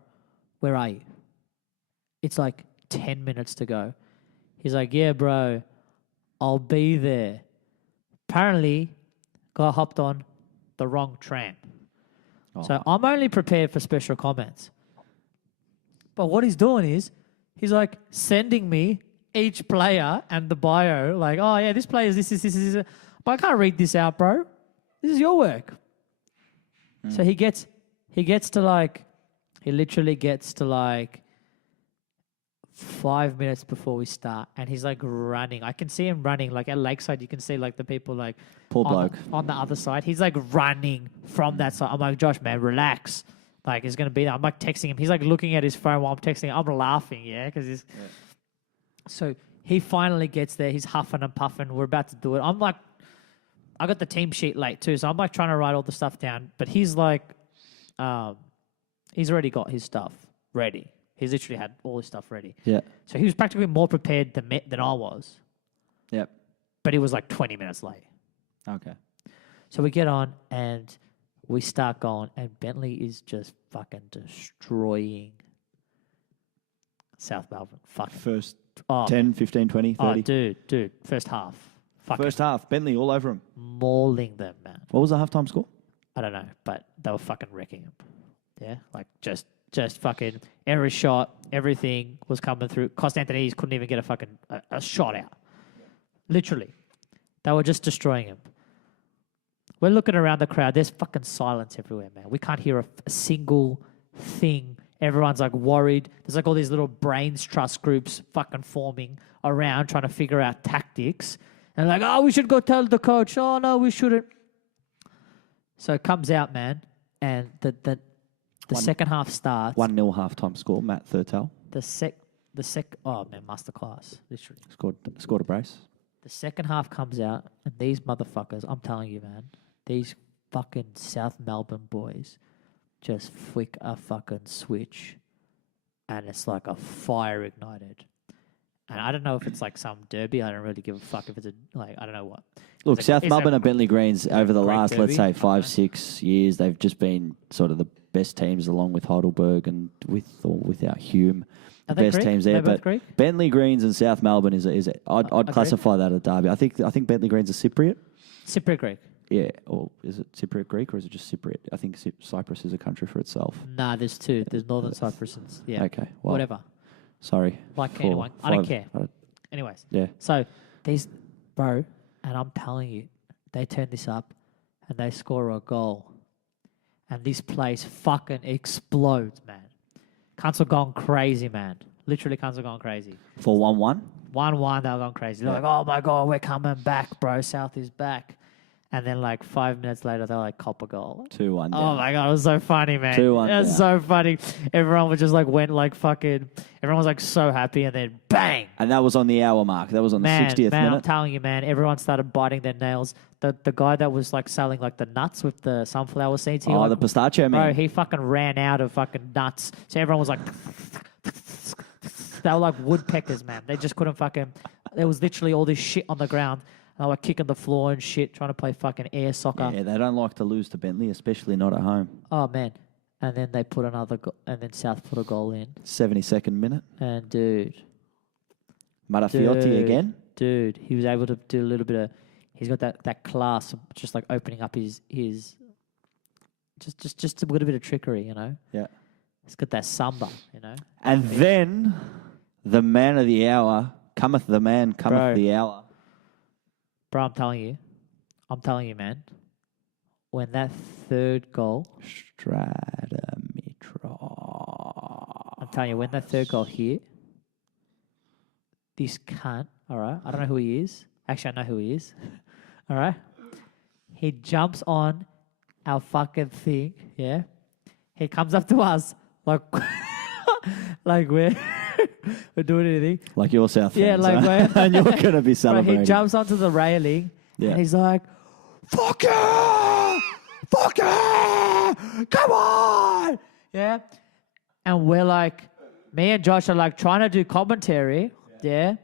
where are you?" It's like 10 minutes to go. He's like, "Yeah, bro, I'll be there." Apparently, guy hopped on the wrong tram. Oh. So I'm only prepared for special comments. But what he's doing is, he's like sending me each player and the bio, like, "Oh yeah, this player is this. But I can't read this out, bro. This is your work." So he literally gets to like 5 minutes before we start, and he's like running. I can see him running, like at Lakeside. You can see like the people like poor bloke on the other side. He's like running from that side. I'm like, "Josh, man, relax. Like, he's gonna be there." I'm like texting him. He's like looking at his phone while I'm texting him. I'm laughing, because he's. Yeah. So he finally gets there. He's huffing and puffing. We're about to do it. I'm like, I got the team sheet late too, so I'm like trying to write all the stuff down. But he's like, he's already got his stuff ready. He's literally had all his stuff ready. Yeah. So he was practically more prepared than I was. Yep. But he was like 20 minutes late. Okay. So we get on and we start going, and Bentley is just fucking destroying South Melbourne. Fucking First 10, 15, 20, 30. Oh, dude. First half. fucking First half, Bentley all over him. mauling them, man. What was the halftime score? I don't know, but they were fucking wrecking him. Yeah, like just fucking every shot, everything was coming through. Constantinis couldn't even get a shot out. Literally, they were just destroying him. We're looking around the crowd. There's fucking silence everywhere, man. We can't hear a single thing. Everyone's like worried. There's like all these little brains trust groups fucking forming around trying to figure out tactics. And like, oh, we should go tell the coach. Oh, no, we shouldn't. So it comes out, man, and the second half starts. 1-0 halftime score, Matt Thurtell. Oh, man, masterclass, literally. Scored a brace. The second half comes out, and these motherfuckers, I'm telling you, man, these fucking South Melbourne boys just flick a fucking switch, and it's like a fire ignited. And I don't know if it's like some derby. I don't really give a fuck if it's I don't know what. Look, South is Melbourne it and Bentley Greens over the great last, derby? let's say, I don't know. 5-6 years, they've just been sort of the best teams along with Heidelberg and with or without Hume. The Are they best Greek? teams there. They're both But Greek? Bentley Greens and South Melbourne I'd Agreed. classify that a derby. I think Bentley Greens are Cypriot. Cypriot Greek. Yeah, or is it Cypriot Greek or is it just Cypriot? I think Cyprus is a country for itself. Nah, there's two. There's Northern Cyprus and yeah. Okay, well, Whatever. Sorry. Like for anyone. I don't five- care. uh, Anyways. yeah. So these, bro, and I'm telling you, they turn this up and they score a goal. And this place fucking explodes, man. Cunts are gone crazy, man. Literally, cunts are gone crazy. For 1-1? 1-1, they were going crazy. They're Yeah. like, oh my God, we're coming back, bro. South is back. And then like 5 minutes later, they're like, cop a goal. 2-1 down. Oh my God, it was so funny, man. 2-1 It was down. so funny. Everyone was just like, went like fucking, everyone was like so happy and then bang. And that was on the hour mark. That was on the Man, 60th I'm minute. telling you, man, everyone started biting their nails. The guy that was like selling like the nuts with the sunflower seeds. He, Oh, like, the pistachio bro, man. he fucking ran out of fucking nuts. So everyone was like, they were like woodpeckers, man. They just couldn't fucking. There was literally all this shit on the ground. And they were kicking the floor and shit, trying to play fucking air soccer. Yeah, they don't like to lose to Bentley, especially not at home. Oh man! And then they put another, and then South put a goal in. 72nd minute. And dude, Marafiotti again. Dude, he was able to do a little bit of. He's got that class of just like opening up his just a little bit of trickery, you know. Yeah. He's got that samba, you know. And then the man of the hour cometh the man, cometh Bro. the hour. Bro, I'm telling you, man. When that third goal, I'm telling you, when that third goal hit, this cunt, all right, I don't know who he is. Actually, I know who he is. All right. He jumps on our fucking thing, yeah. He comes up to us like, like we're doing anything. Like your South Yeah, fans, like huh? we're- and you're going to be Bro, celebrating. he jumps onto the railing Yeah. and he's like, Fuck yeah! Fuck yeah! Come on! yeah. And we're like, me and Josh are like trying to do commentary, yeah.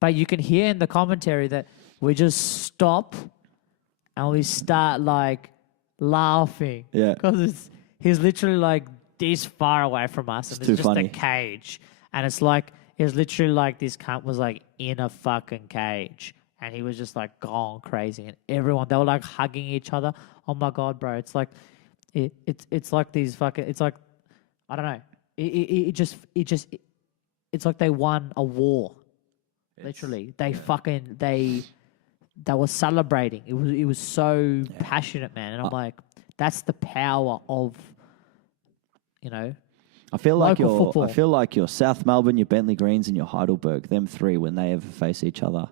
But you can hear in the commentary that we just stop and we start like laughing. Yeah. Because he's literally like this far away from us. And It's there's too just funny. a cage. And it's like, it's literally like this cunt was like in a fucking cage. And he was just like gone crazy. And everyone, they were like hugging each other. Oh my God, bro. It's like, it's like these fucking, it's like, I don't know. It's like they won a war. Literally, they were celebrating. It was so passionate, man. And I'm like, that's the power of, you know, I feel Local football. your South Melbourne, your Bentley Greens, and your Heidelberg, them three, when they ever face each other,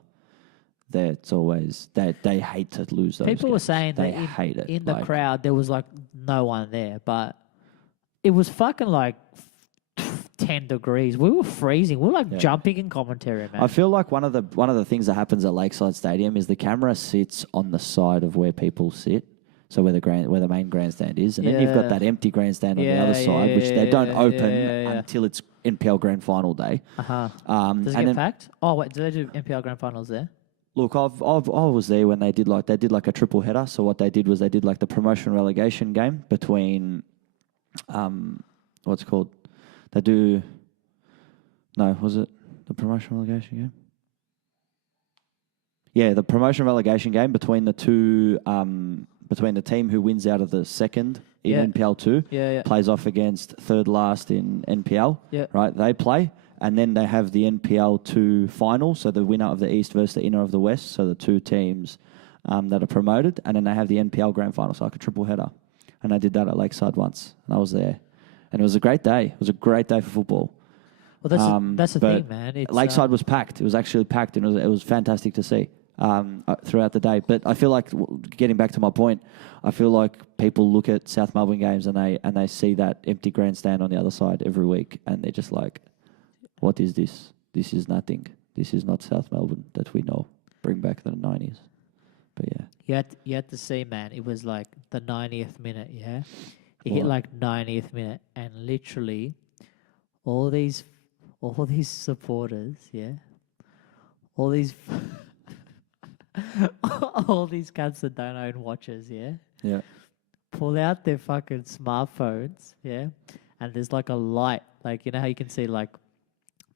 it's always they hate to lose those. people were games. saying they that hate it. in the Like, crowd there was like no one there, but it was fucking like 10 degrees. We were freezing. We were like jumping in commentary, man. I feel like one of the things that happens at Lakeside Stadium is the camera sits on the side of where people sit. So where the main grandstand is, and then you've got Yeah. that empty grandstand on the Yeah, other side, yeah, which they don't yeah, open yeah. until it's NPL Grand Final day. Uh-huh. Does it and get then, packed? Oh, wait, do they do NPL Grand Finals there? look, I was there when they did like a triple header. So what they did was they did like the promotion relegation game between, what's it called? Was it the promotion relegation game? Yeah, the promotion relegation game between the two, between the team who wins out of the second in Yeah. NPL 2 Yeah. plays off against third last in NPL. Yeah. Right, they play. And then they have the NPL 2 final, so the winner of the East versus the inner of the West, so the two teams that are promoted. And then they have the NPL grand final, so like a triple header. And I did that at Lakeside once, and I was there. And it was a great day. It was a great day for football. Well, that's the but thing, man. It's, Lakeside was packed. It was actually packed, and it was fantastic to see throughout the day. But I feel like, getting back to my point, I feel like people look at South Melbourne games and they see that empty grandstand on the other side every week, and they're just like, what is this? This is nothing. This is not South Melbourne that we know. Bring back the 90s. But yeah. You had to see, man. It was like the 90th minute, yeah? It hit What? like 90th minute, and literally all these supporters, yeah? All these all these cats that don't own watches, yeah? Yeah. Pull out their fucking smartphones, yeah? And there's like a light, like, you know how you can see like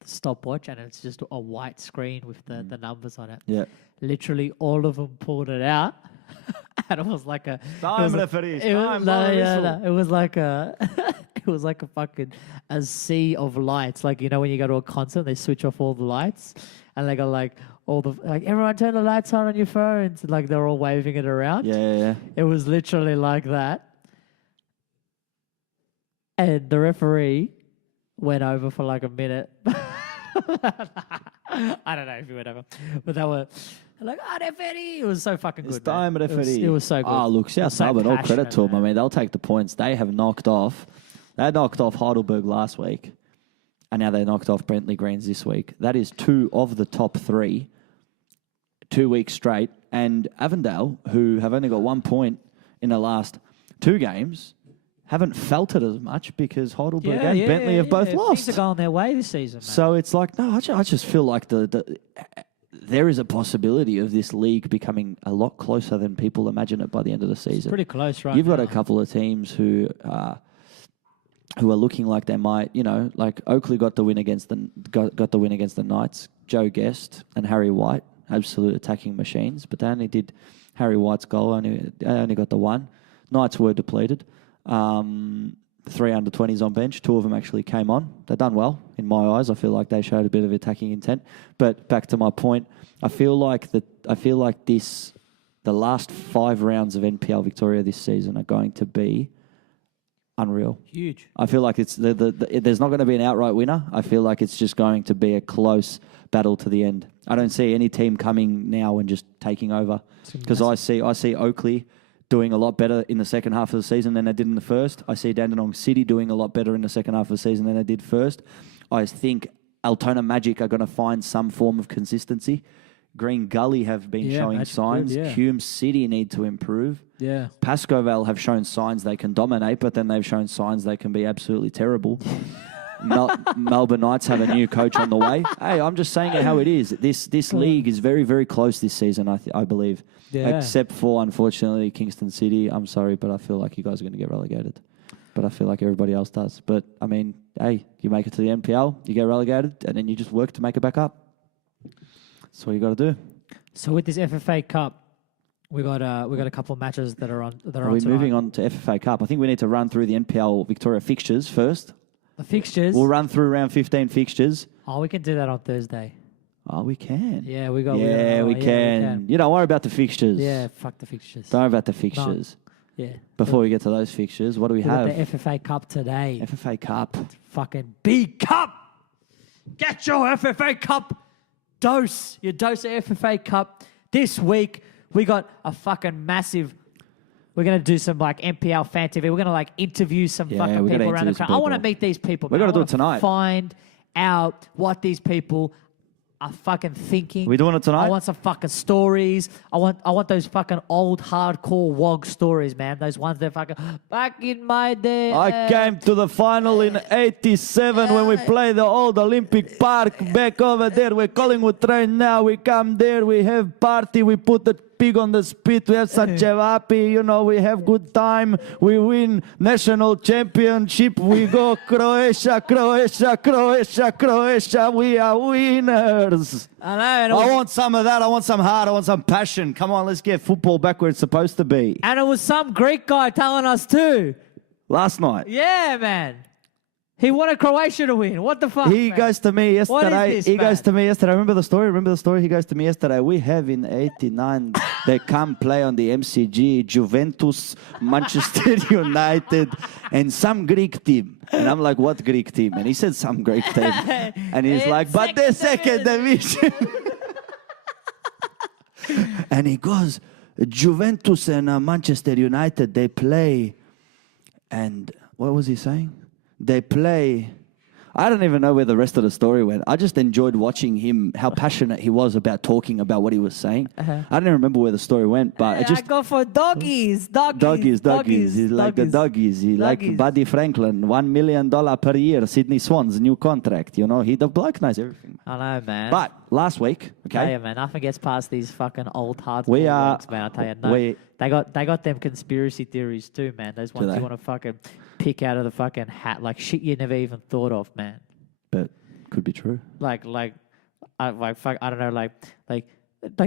the stopwatch, and it's just a white screen with the numbers on it. Yeah. Literally all of them pulled it out, and it was like a Time referees. it was, Time. no, blow yeah, whistle. no, it was like a it was like a fucking a sea of lights. Like, you know, when you go to a concert, they switch off all the lights, and they go like all the like, everyone turn the lights on your phones, and like they're all waving it around. Yeah. It was literally like that, and the referee went over for like a minute. I don't know if he went over, but they were like, referee. It was so fucking good. It's time man. referee. It was so good. Oh, look, It was South so Melbourne, all credit passionate, to them. I man. mean, they'll take the points. They had knocked off Heidelberg last week, and now they knocked off Brentley Greens this week. That is 2 of the top 3, 2 weeks straight. And Avondale, who have only got 1 point in the last 2 games, haven't felt it as much because Heidelberg and Bentley have both lost. Things are going their way this season, man. So it's like, no, I just feel like there is a possibility of this league becoming a lot closer than people imagine it by the end of the season. It's pretty close, right? You've got now. a couple of teams who are looking like they might, you know, like Oakley got the win against the Knights. Joe Guest and Harry White, absolute attacking machines, but they only did Harry White's goal. They only got the 1. Knights were depleted. 3 under-20s on bench. 2 of them actually came on. They've done well, in my eyes. I feel like they showed a bit of attacking intent. But back to my point, I feel like the last 5 rounds of NPL Victoria this season are going to be unreal. Huge. I feel like there's not going to be an outright winner. I feel like it's just going to be a close battle to the end. I don't see any team coming now and just taking over, because I see Oakley doing a lot better in the second half of the season than they did in the first. I see Dandenong City doing a lot better in the second half of the season than they did first. I think Altona Magic are going to find some form of consistency. Green Gully have been showing Magic's signs. good, yeah. Hume City need to improve. Yeah. Pascoe have shown signs they can dominate, but then they've shown signs they can be absolutely terrible. Melbourne Knights have a new coach on the way. Hey, I'm just saying it how it is. This league is very, very close this season, I believe. Yeah. Except for, unfortunately, Kingston City. I'm sorry, but I feel like you guys are going to get relegated. But I feel like everybody else does. But, I mean, hey, you make it to the NPL, you get relegated, and then you just work to make it back up. That's what you got to do. So with this FFA Cup, we got a couple of matches that are on. Are we tonight. moving on to FFA Cup? I think we need to run through the NPL Victoria fixtures first. The fixtures. We'll run through round 15 fixtures. Oh, we can do that on Thursday. Oh, we can. Yeah, we got. We can. You don't worry about the fixtures. Yeah, fuck the fixtures. Don't worry about the fixtures. Yeah. Before we get to those fixtures, what do we We got have? the FFA Cup today. FFA Cup. Fucking big cup. Get your FFA Cup dose. Your dose of FFA Cup. This week, we got a fucking massive... We're going to do some like NPL fan TV. We're going to like interview some fucking we gotta people around the interview some country. I want to people. meet these people. We man. gotta I do it tonight. Find out what these people are fucking thinking. Are we doing it tonight? I want some fucking stories. I want those fucking old hardcore WOG stories, man. Those ones that fucking back in my day. I came to the final in 87 when we played the old Olympic Park back over there. We're Collingwood train now. We come there, we have party, we put the pig on the spit. We have Sanchevapi. You know, we have good time. We win national championship. We go Croatia, Croatia, Croatia, Croatia. We are winners. I know. I want some of that. I want some heart. I want some passion. Come on, let's get football back where it's supposed to be. And it was some Greek guy telling us too. Last night. Yeah, man. He wanted Croatia to win. What the fuck? He man? goes to me yesterday. What is this, he man? goes to me yesterday. Remember the story? He goes to me yesterday. We have in 89, they come play on the MCG, Juventus, Manchester United, and some Greek team. And I'm like, what Greek team? And he said some Greek team. And he's like, but they're second division. And he goes, Juventus and Manchester United, they play. And what was he saying? They play. I don't even know where the rest of the story went. I just enjoyed watching him, how passionate he was about talking about what he was saying. I don't even remember where the story went, but it just... I go for doggies. Doggies. He's like the doggies. He like Buddy Franklin, $1 million per year, Sydney Swans, new contract. You know, he the bloke knows everything. I know, man. But last week, okay? Yeah, man. Nothing gets past these fucking old hard We are- bulldogs, man. I tell you, no. They got them conspiracy theories too, man. Those ones they? you want to fucking pick out of the fucking hat, like shit you never even thought of, man. But could be true. I don't know, like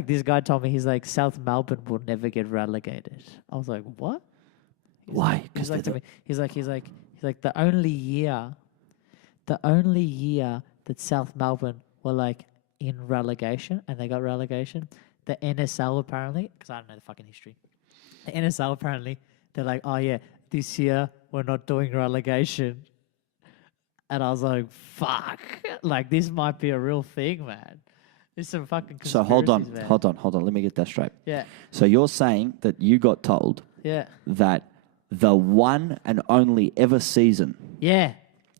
this guy told me he's like South Melbourne will never get relegated. I was like, what? Why? He's like to me, he's like the only year that South Melbourne were like in relegation and they got relegation, the NSL apparently, because I don't know the fucking history, the NSL apparently they're like, oh yeah, this year we're not doing relegation. And I was like, fuck. Like, this might be a real thing, man. There's some fucking conspiracies, So hold on. man. Let me get that straight. Yeah. So you're saying that you got told Yeah. that the one and only ever season Yeah.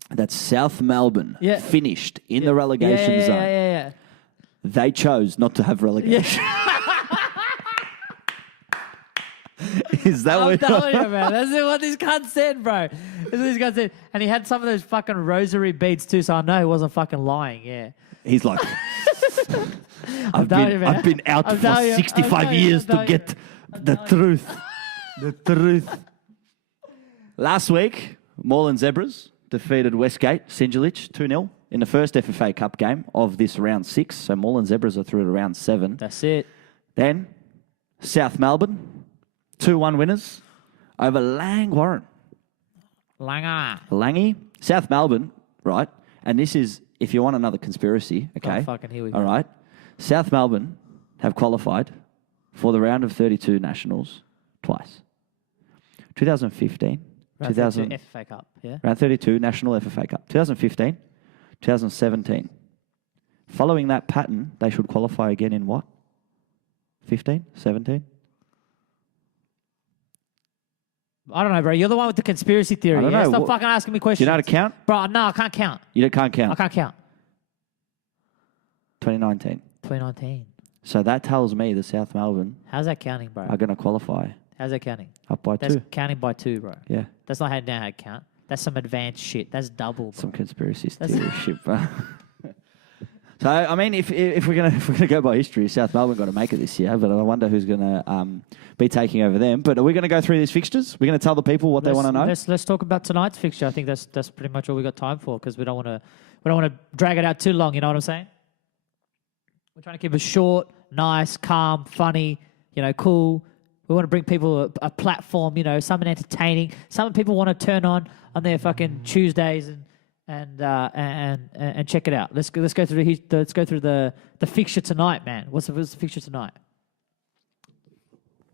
that South Melbourne Yeah. finished in the relegation yeah, zone, Yeah. they chose not to have relegation. Is that I'm what telling you, man. That's what this cunt said, bro. That's what this cunt said. And he had some of those fucking rosary beads too, so I know he wasn't fucking lying, yeah. He's like, I've telling you, man. been out I'm for telling you, 65 years to get the truth. The truth. Last week, Moreland Zebras defeated Westgate, Singelich, 2-0 in the first FFA Cup game of this round 6. So Moreland Zebras are through to round 7. That's it. Then, South Melbourne, 2-1 winners over Lang Warren. Langer. Langy, South Melbourne, right? And this is, if you want another conspiracy, okay? Oh, fucking here we go. All right. South Melbourne have qualified for the round of 32 nationals twice. 2015, Round 32 FFA Cup, yeah? round 32 national FFA Cup. 2015, 2017. Following that pattern, they should qualify again in what? 15, 17? I don't know, bro. You're the one with the conspiracy theory. I don't Yeah? know. Stop fucking asking me Do questions. you know how to count? Bro, no, I can't count. You can't count. I can't count. 2019. 2019. So that tells me the South Melbourne How's that counting, bro? are going to qualify How's that counting? up by That's 2. counting by 2, bro. Yeah. That's not how to count. That's some advanced shit. That's double, bro. Some conspiracy theory shit, bro. So I mean, if we're gonna go by history, South Melbourne got to make it this year, but I wonder who's gonna be taking over them. But are we gonna go through these fixtures? We're gonna tell the people what they want to know. Let's talk about tonight's fixture. I think that's pretty much all we got time for because we don't want to drag it out too long. You know what I'm saying? We're trying to keep it short, nice, calm, funny. You know, cool. We want to bring people a platform. You know, something entertaining. Some people want to turn on their fucking Tuesdays and check it out. Let's go through the fixture tonight, man. What's the fixture tonight?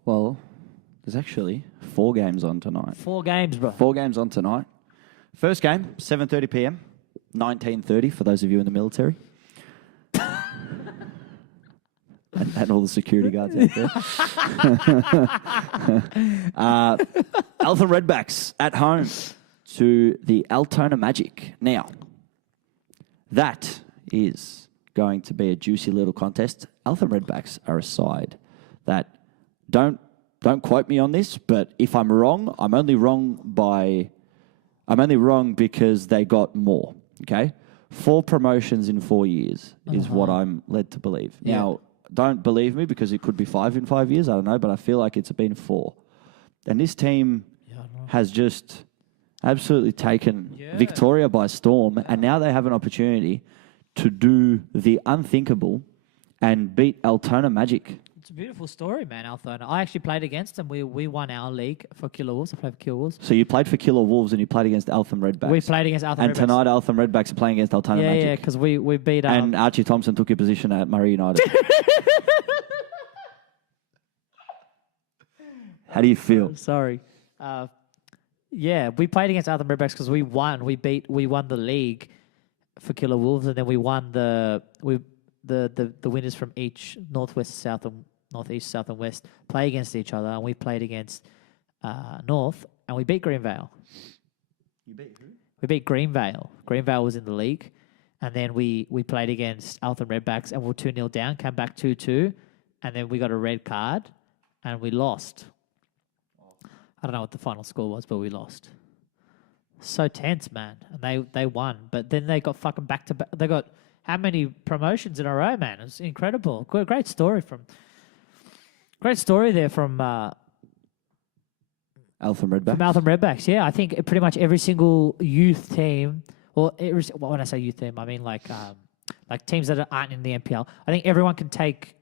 Well, there's actually 4 games on tonight. 4 games, bro. 4 games on tonight. First game, 7:30 p.m., 19:30 for those of you in the military. and all the security guards out there. Eltham Redbacks at home to the Altona Magic. Now, that is going to be a juicy little contest. Eltham Redbacks are a side that don't quote me on this, but if I'm wrong, I'm only wrong because they got more. Okay, 4 promotions in 4 years is what I'm led to believe. Yeah. Now, don't believe me because it could be 5 in 5 years. I don't know, but I feel like it's been 4. And this team has just absolutely taken Victoria by storm, and now they have an opportunity to do the unthinkable and beat Altona Magic. It's a beautiful story, man, Altona. I actually played against them. We won our league for Killer Wolves. I played for Killer Wolves. So you played for Killer Wolves and you played against Eltham Redbacks. We played against Eltham and Redbacks. tonight Eltham Redbacks are playing against Altona Magic. Yeah, because we beat... and Archie Thompson took your position at Murray United. How do you feel? Sorry. Yeah, we played against Eltham Redbacks because we won. We won the league for Killer Wolves, and then we won the winners from each northwest, south, and northeast, south, and west play against each other, and we played against North, and we beat Greenvale. You beat who? We beat Greenvale. Greenvale was in the league, and then we played against Eltham Redbacks, and we were 2-0 down, came back 2-2, and then we got a red card, and we lost. I don't know what the final score was, but we lost. So tense, man. And they won. But then they got fucking back to back. They got how many promotions in a row, man? It's incredible. Great story there from Eltham Redbacks. From Eltham Redbacks, yeah. I think pretty much every single youth team, well, when I say youth team, I mean like teams that aren't in the NPL. I think everyone can take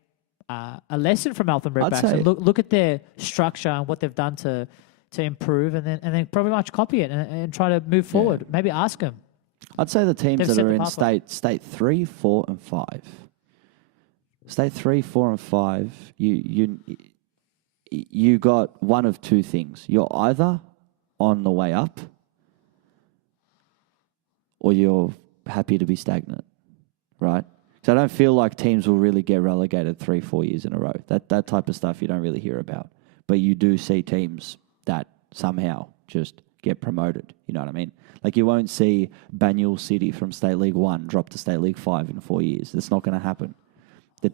a lesson from Eltham Redbacks and look at their structure and what they've done to improve, and then probably much copy it and try to move forward. Maybe ask them. I'd say the teams They've that set are the in pathway. state 3, 4, and 5. State 3, 4, and 5. You got one of two things. You're either on the way up, or you're happy to be stagnant, right? So I don't feel like teams will really get relegated 3-4 years in a row. That type of stuff you don't really hear about. But you do see teams that somehow just get promoted. You know what I mean? Like you won't see Banyule City from State League 1 drop to State League 5 in 4 years. That's not going to happen.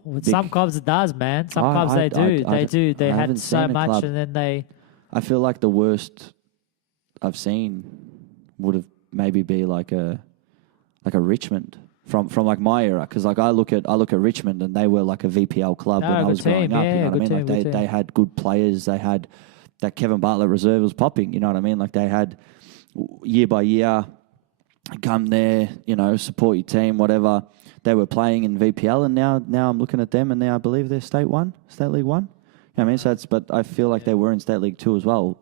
With some clubs it does, man. Some clubs they do. They had so much club. and then they... I feel like the worst I've seen would have maybe be like a Richmond. From like my era, because like I look at Richmond and they were like a VPL club when I was growing up. You know what I mean? Like they had good players. They had that Kevin Bartlett reserve was popping. You know what I mean? Like they had year by year, come there, support your team, whatever. They were playing in VPL, and now I'm looking at them, and now I believe they're State League 1. You know what I mean? So but I feel like they were in State League 2 as well.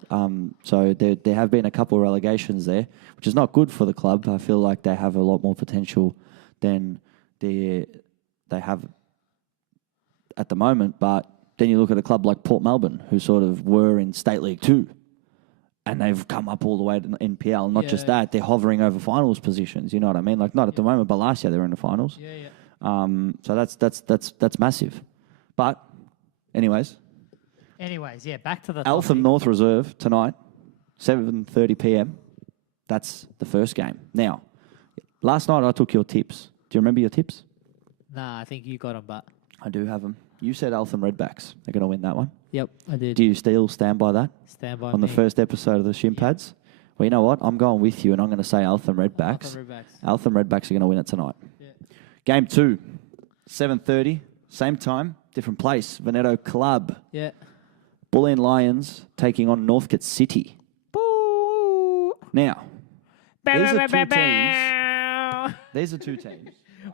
So there have been a couple of relegations there, which is not good for the club. I feel like they have a lot more potential than they have at the moment. But then you look at a club like Port Melbourne, who sort of were in State League 2, and they've come up all the way to NPL. Not just that, they're hovering over finals positions. You know what I mean? Like not at the moment, but last year they were in the finals. So that's massive. But anyways, back to the Eltham topic. North Reserve tonight, 7:30 p.m. That's the first game. Now, last night I took your tips. Do you remember your tips? Nah, I think you got them, but... I do have them. You said Eltham Redbacks. They're going to win that one. Yep, I did. Do you still stand by that? Stand by On the first episode of the Schin Pads? Well, you know what? I'm going with you, and I'm going to say Eltham Redbacks. Eltham Redbacks are going to win it tonight. Yeah. Game 2, 7:30, same time, different place. Veneto Club. Yeah. Bulleen Lions taking on Northcote City. Boo! Now, these are two teams. These are two teams.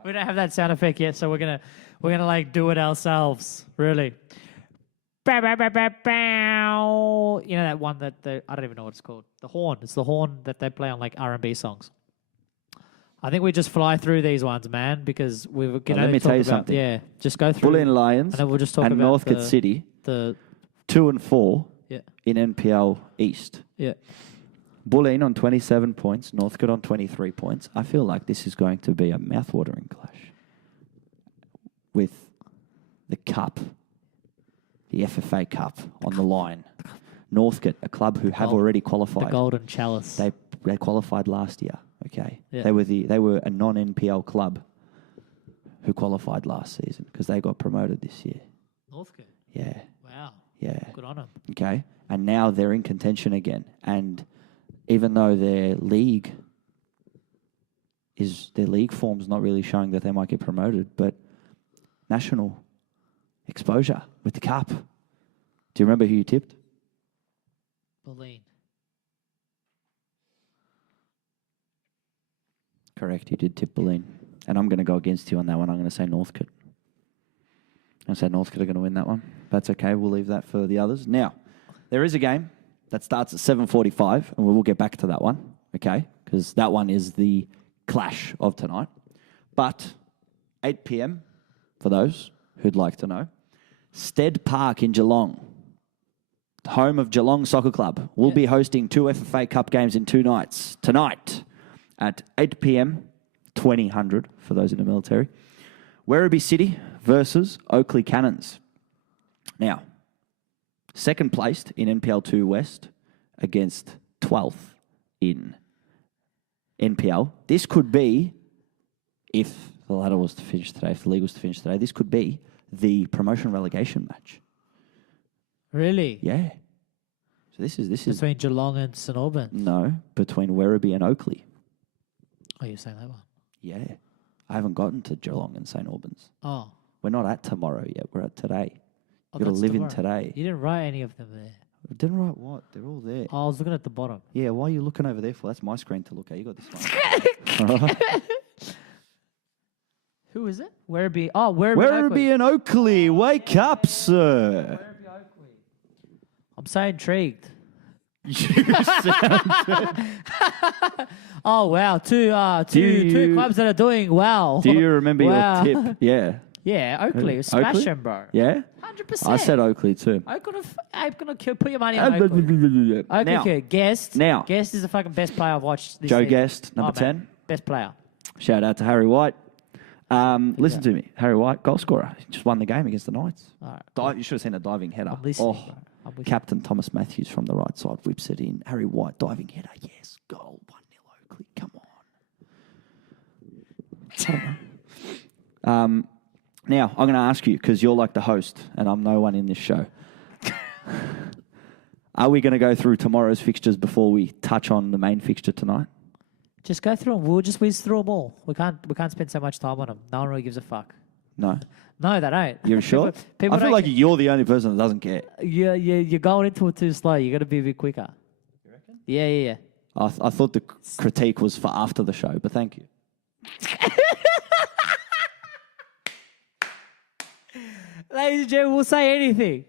We don't have that sound effect yet, so we're gonna like do it ourselves. Really. You know that one that I don't even know what it's called. The horn. It's the horn that they play on like R&B songs. I think we just fly through these ones, man, because we're gonna. Let me tell you something. Yeah, just go through. Bulleen Lions and then we'll just talk and about Northcote City. The 2 and 4 yeah in NPL East. yeah. Bulleen on 27 points, Northcote on 23 points. I feel like this is going to be a mouth-watering clash with the cup, the FFA Cup on the line. Northcote, a club who have already qualified. The Golden Chalice. They qualified last year. Okay, Yeah. They were a non-NPL club who qualified last season because they got promoted this year. Northcote. Yeah, Wow. yeah. Good on them. Okay, and now they're in contention again. And even though their league form's not really showing that they might get promoted, but national exposure with the cup. Do you remember who you tipped? Boleyn. Correct, you did tip Boleyn. And I'm going to go against you on that one. I'm going to say Northcote. I said Northcote are going to win that one. That's okay. We'll leave that for the others. Now, there is a game that starts at 7:45, and we will get back to that one, okay? Because that one is the clash of tonight. But 8 p.m., for those who'd like to know, Stead Park in Geelong, home of Geelong Soccer Club, will be hosting 2 FFA Cup games in 2 nights. Tonight at 8 p.m., 2000 for those in the military. Werribee City versus Oakley Cannons. Now, second placed in NPL 2 West against 12th in NPL. This could be, if the ladder was to finish today, if the league was to finish today, this could be the promotion relegation match. Really? Yeah. So this is Between Geelong and St Albans? no, between Werribee and Oakley. Oh, you're saying that one? Yeah. I haven't gotten to Geelong and St Albans. Oh. We're not at tomorrow yet. We're at today. Oh, You've got to that's live tomorrow. in today. You didn't write any of them there. I didn't write what? They're all there. Oh, I was looking at the bottom. Yeah, why are you looking over there for? That's my screen to look at. You got this one. All right. Who is it? Werribee. Oh, Werribee. Werribee and Oakley, wake up, sir. Werribee Oakley. I'm so intrigued. Oh wow, two clubs that are doing well. Do you remember Wow. your tip? Yeah. Yeah, Oakley. Smash them, bro. Yeah? 100%. I said Oakley too. I'm gonna put your money on Oakley. Oakley, Now, Guest. Now. Guest is the fucking best player I've watched this Joe season. Guest, number Oh, man. 10. Best player. Shout out to Harry White. Listen to me. Harry White, goal scorer. He just won the game against the Knights. All right. You should have seen a diving header. I'm listening, bro. I'm with you. Captain Thomas Matthews from the right side whips it in. Harry White, diving header. Yes, goal. 1-0 Oakley. Come on. Now, I'm going to ask you, because you're like the host, and I'm no one in this show. Are we going to go through tomorrow's fixtures before we touch on the main fixture tonight? Just go through them. We'll just whiz through them all. We can't spend so much time on them. No one really gives a fuck. No. No, they don't. You're sure? People I feel don't like you're the only person that doesn't care. you're going into it too slow. You got to be a bit quicker. You reckon? Yeah. I thought the critique was for after the show, but thank you. Ladies and gentlemen, we'll say anything.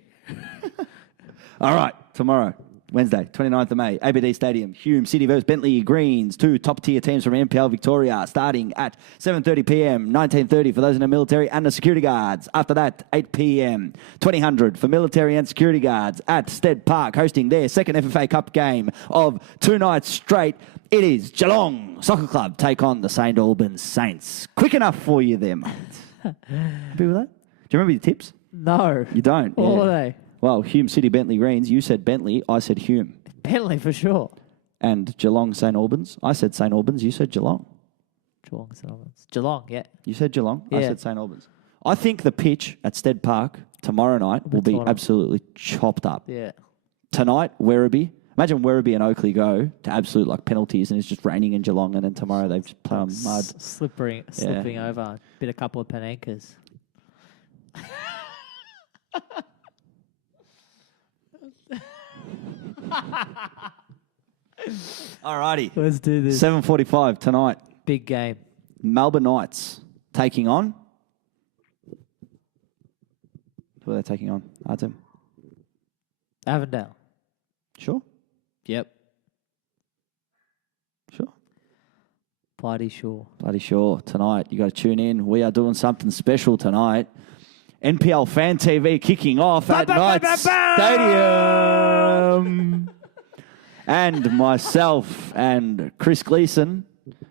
All right, tomorrow, Wednesday, 29th of May, ABD Stadium, Hume City versus Bentley Greens, 2 top-tier teams from NPL Victoria, starting at 7:30 p.m, 19:30 for those in the military and the security guards. After that, 8 p.m, 2000 for military and security guards at Stead Park, hosting their second FFA Cup game of 2 nights straight. It is Geelong Soccer Club take on the St Albans Saints. Quick enough for you there, mate. Happy with that? Do you remember your tips? No. You don't? What Yeah. were they? Well, Hume City, Bentley Greens. You said Bentley. I said Hume. Bentley for sure. And Geelong, St Albans. I said St Albans. You said Geelong. Geelong, St Albans. Geelong, yeah. You said Geelong. I Yeah. said St Albans. I think the pitch at Stead Park tomorrow night will be torn up. absolutely chopped up. Yeah. Tonight, Werribee. Imagine Werribee and Oakley go to absolute like penalties, and it's just raining in Geelong, and then tomorrow they just play on mud. Slipping over. Bit a couple of Panenkas. Alrighty. Let's do this. 7:45 tonight. Big game. Melbourne Knights taking on. Who are they taking on? Artem. Avondale. Sure. Yep. Sure. Bloody sure. Bloody sure. Tonight, you got to tune in. We are doing something special tonight. NPL Fan TV kicking off at Knights Stadium. And myself and Chris Gleason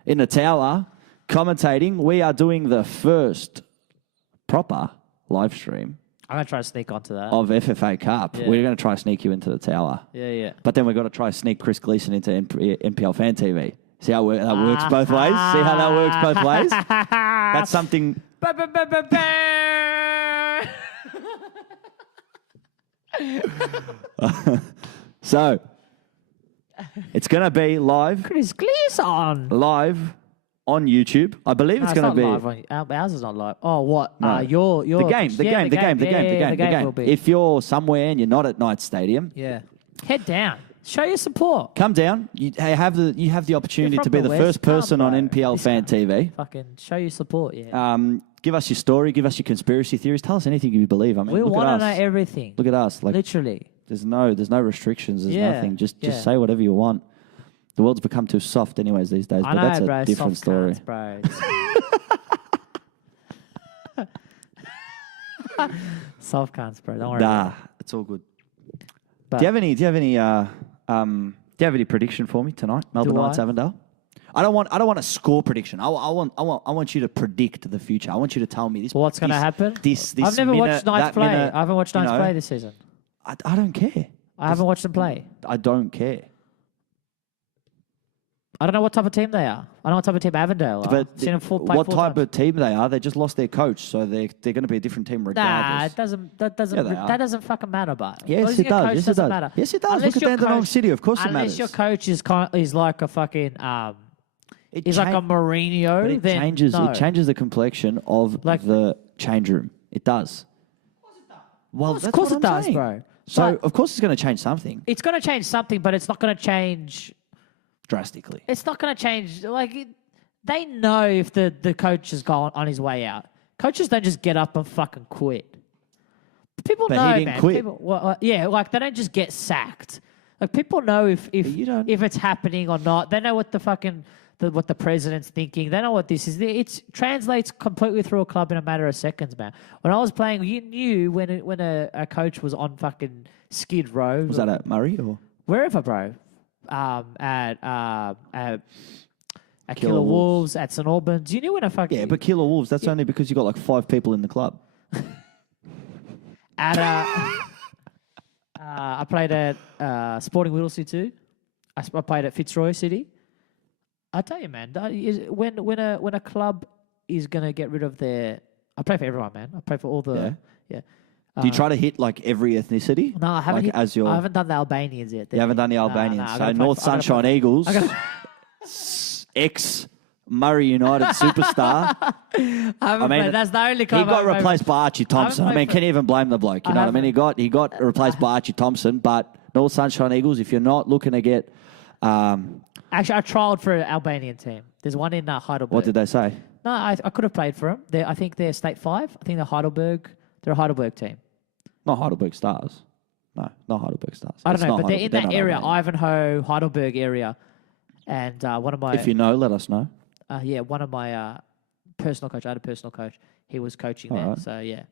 in the tower commentating. We are doing the first proper live stream I'm going to try to sneak onto that. of FFA Cup. Yeah. We're going to try to sneak you into the tower. Yeah. But then we've got to try to sneak Chris Gleason into NPL Fan TV. See how that works both ways? See how that works both ways? That's something... So, it's going to be live Chris Gleason. on on YouTube. I believe it's going to be live ours is not live. Oh, what? No. your the game. will be. If you're somewhere and you're not at Knight Stadium, Yeah. Head down. Show your support. come down. You have the opportunity You're to from be the the West. first person Come, on bro. NPL This Fan guy. TV. Fucking show your support, yeah. Give us your story. Give us your conspiracy theories. Tell us anything you believe. I mean, We look want to at know us. everything. Look at us. Like Literally. there's no restrictions. There's Yeah, nothing. Just yeah. say whatever you want. The world's become too soft, anyways, these days. I But know, that's bro. a different Soft story. cunts, bro. Soft cunts, bro. Don't worry. Nah, it's all good. But Do you have any prediction for me tonight? Melbourne Do Knights, I? Avondale. I don't want a score prediction. I want you to predict the future. I want you to tell me this. what's going to this- happen? This I've never minute, watched Knights that play. minute, I haven't watched you Knights know. play this season. I don't care. I haven't watched them play. I don't care. I don't know what type of team they are. I don't know what type of team Avondale are. But Seen them play what four type times. of team they are? They just lost their coach, so they're going to be a different team Nah, regardless. it doesn't. That doesn't. Yeah, they are. that doesn't fucking matter, but Yes, losing it your does. coach Yes, it doesn't does. matter. Yes, it does. Unless Look at your Dandenong coach- City. Of course, it unless matters. your coach is like a fucking It he's like a cha- Mourinho. But it then changes. no. It changes the complexion of Like- the change room. It does. Well, Of that's course what it I'm does, saying. bro. So But- of course it's going to change something It's going to change something, but it's not going to change. drastically. It's not going to change. They know if the coach has gone on his way out. Coaches don't just get up and fucking quit. People But he know, didn't man. quit. People, yeah, like they don't just get sacked. Like people know if you don't- if it's happening or not. They know what the fucking what the president's thinking. They know what this is. It translates completely through a club in a matter of seconds, man. When I was playing, you knew when a coach was on fucking Skid Row. Was that at Murray or? Wherever, bro. At Killer Killer Wolves. Wolves, at St Albans. You knew when a fucking Yeah, but Killer Wolves. That's only because you got like 5 people in the club. at I played at Sporting Whittlesea too. I played at Fitzroy City. I tell you, man, when a club is gonna get rid of their, I play for everyone, man. I play for all the yeah. Do you try to hit like every ethnicity? No, I haven't. Like, as your, I haven't done the Albanians yet. you haven't done the No, Albanians. I So gotta play North for- I gotta Sunshine play- Eagles, I gotta- ex Murray United superstar. I haven't mean, played. That's the only He club got I've played replaced by Archie Thompson. I played mean, for- can you even blame the bloke? You I know what I mean? haven't. He got replaced by Archie Thompson, but North Sunshine Eagles, if you're not looking to get, Actually, I trialled for an Albanian team. There's one in Heidelberg. what did they say? No, I could have played for them. I think they're State 5. I think they're Heidelberg. They're a Heidelberg team. Not Heidelberg Stars. No, not Heidelberg Stars. I don't It's know, not but they're in Heidelberg. that They're area, not Albanian. Ivanhoe, Heidelberg area. And one of my... If you know, let us know. one of my personal coach, I had a personal coach. He was coaching there. Alright. So, yeah.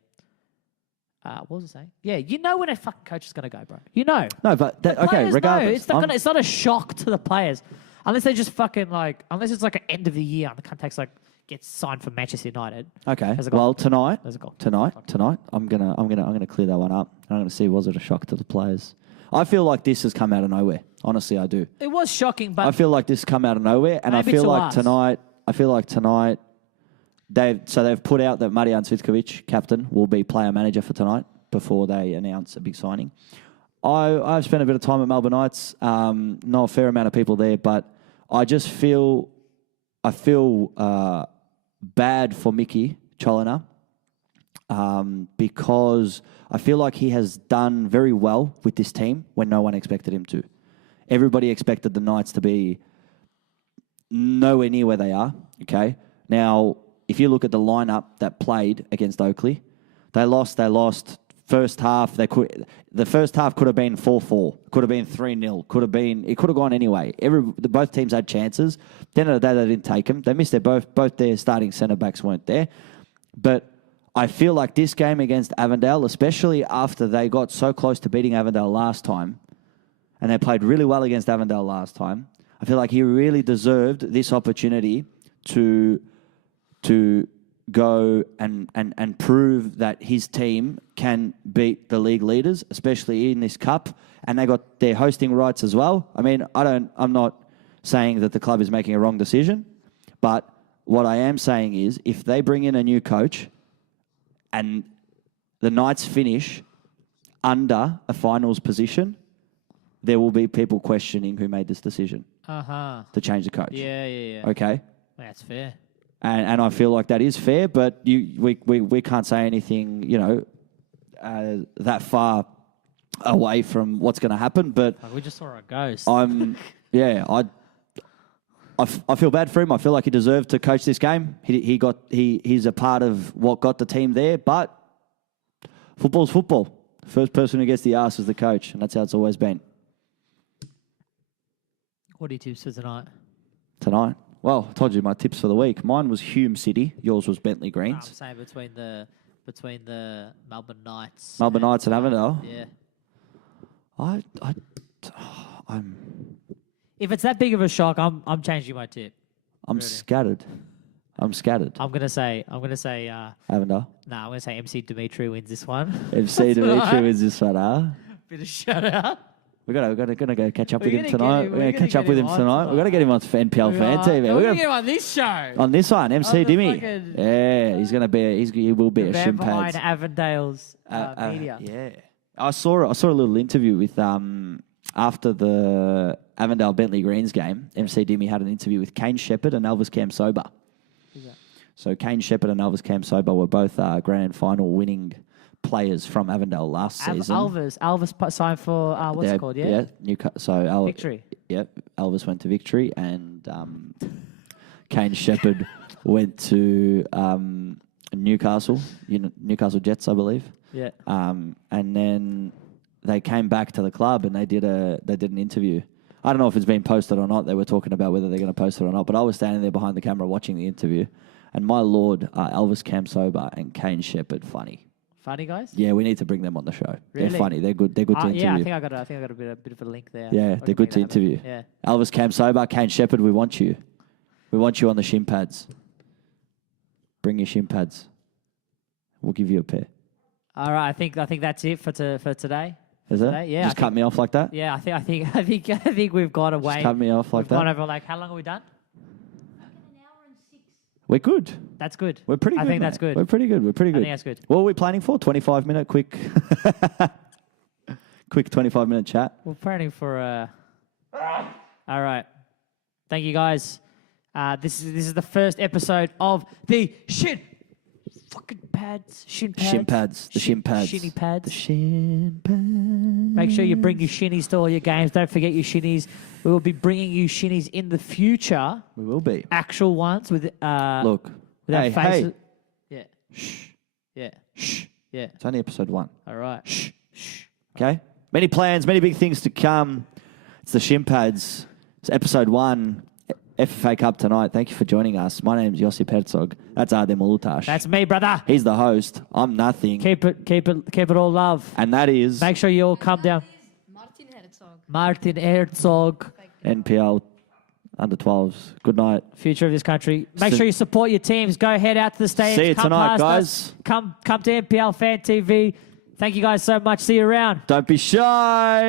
What was I saying? Yeah, you know when a fucking coach is going to go, bro. You know. No, but that, okay, Players know. regardless. It's not a shock to the players. Unless they just fucking unless it's like an end of the year and the contact's gets signed for Manchester United. Okay. There's a goal. Well, tonight, There's a goal. I'm gonna clear that one up. I'm gonna see, was it a shock to the players? I feel like this has come out of nowhere. Honestly, I do. It was shocking, but I feel like this has come out of nowhere, and Maybe I feel to like us. tonight. They've put out that Marijan Cvitkovic, captain, will be player manager for tonight before they announce a big signing. I've spent a bit of time at Melbourne Knights. Know a fair amount of people there, but I just feel bad for Mickey Cholina because I feel like he has done very well with this team when no one expected him to. Everybody expected the Knights to be nowhere near where they are. Okay, now if you look at the lineup that played against Oakley, they lost. First half, the first half could have been 4-4, could have been 3-0, it could have gone anyway. Both teams had chances. At the end of the day, they didn't take them. They missed both their starting centre backs weren't there. But I feel like this game against Avondale, especially after they got so close to beating Avondale last time, and they played really well against Avondale last time, I feel like he really deserved this opportunity to go and prove that his team can beat the league leaders, especially in this cup. And they got their hosting rights as well. I mean, I'm not saying that the club is making a wrong decision, but what I am saying is if they bring in a new coach and the Knights finish under a finals position, there will be people questioning who made this decision to change the coach. Yeah. Okay? That's fair. And I feel like that is fair, but we can't say anything, that far away from what's going to happen. But Like we just saw a ghost. I feel bad for him. I feel like he deserved to coach this game. He's a part of what got the team there, but football's football. First person who gets the arse is the coach, and that's how it's always been. What do you tips for tonight? Tonight? Well, I told you my tips for the week. Mine was Hume City. Yours was Bentley I'm Greens. saying between the Melbourne Knights. Melbourne Knights and Avondale. Yeah. I'm If it's that big of a shock, I'm changing my tip. scattered. I'm scattered. I'm gonna say. Avondale. I'm gonna say MC Dimitri wins this one. FC Dimitri wins this one, huh? Bit of shout out. We're gonna go catch up with him gonna tonight. get him- We're we're gonna gonna catch up get with him him on tonight. We're gonna get him on NPL Fan TV. We're We're gonna gonna get him on this show. on this one, MC On the Dimmy. fucking- Yeah, he will be a Man shin behind pads. Avondale's media. Yeah, I saw a little interview with after the Avondale Bentley Greens game. MC Dimmy had an interview with Kane Shepherd and Elvis Cam Sober. Who's that? So Kane Shepherd and Elvis Cam Sober were both grand final winning players from Avondale last season. Elvis signed for what's it called? Yeah. Victory. Yeah, Elvis went to Victory, and Kane Shepherd went to Newcastle, Newcastle Jets, I believe. Yeah. And then they came back to the club and they did an interview. I don't know if it's been posted or not. They were talking about whether they're going to post it or not. But I was standing there behind the camera watching the interview, and my lord, Elvis Cam Sober and Kane Shepherd funny. Funny guys. Yeah, we need to bring them on the show. Really? They're funny. They're good. They're good to interview. Yeah, I think I got a bit of a link there. Yeah, they're good to interview. Yeah. Elvis Cam Sober, Kane Shepherd, we want you. We want you on the shin pads. Bring your shin pads. We'll give you a pair. All right, I think that's it for today. Is it? Today? Yeah. Just cut me off like that? Yeah, I think we've got away. Just cut me off like We've gone that? over like how long are we done? We're good. That's good. We're pretty good. I think mate. that's good. We're pretty good. We're pretty I good. think that's good. What are we planning for? 25-minute quick 25-minute chat. We're planning for All right. Thank you guys. This is the first episode of the Shin fucking pads. Shin pads. Shin pads. The shin pads. Shinny pads. The shin pads. Make sure you bring your shinnies to all your games. Don't forget your shinnies. We will be bringing you shinnies in the future. We will be. Actual ones with Look. with our Hey, faces. hey. Yeah. Shh. Yeah. Shh. Yeah. It's only episode 1. All right. Shh. Shh. Okay? Many plans, many big things to come. It's the shin pads. It's episode 1. FFA Cup tonight. Thank you for joining us. My name's Josip Herzog. That's Adem Ulutash. That's me, brother. He's the host. I'm nothing. Keep it all love. And that is Make sure you all come down. Martin Herzog. Martin Herzog, NPL under 12s. Good night. future of this country. Make sure you support your teams. Go head out to the stadium. See you Come tonight, past guys. us. Come to NPL Fan TV. Thank you guys so much. See you around. Don't be shy.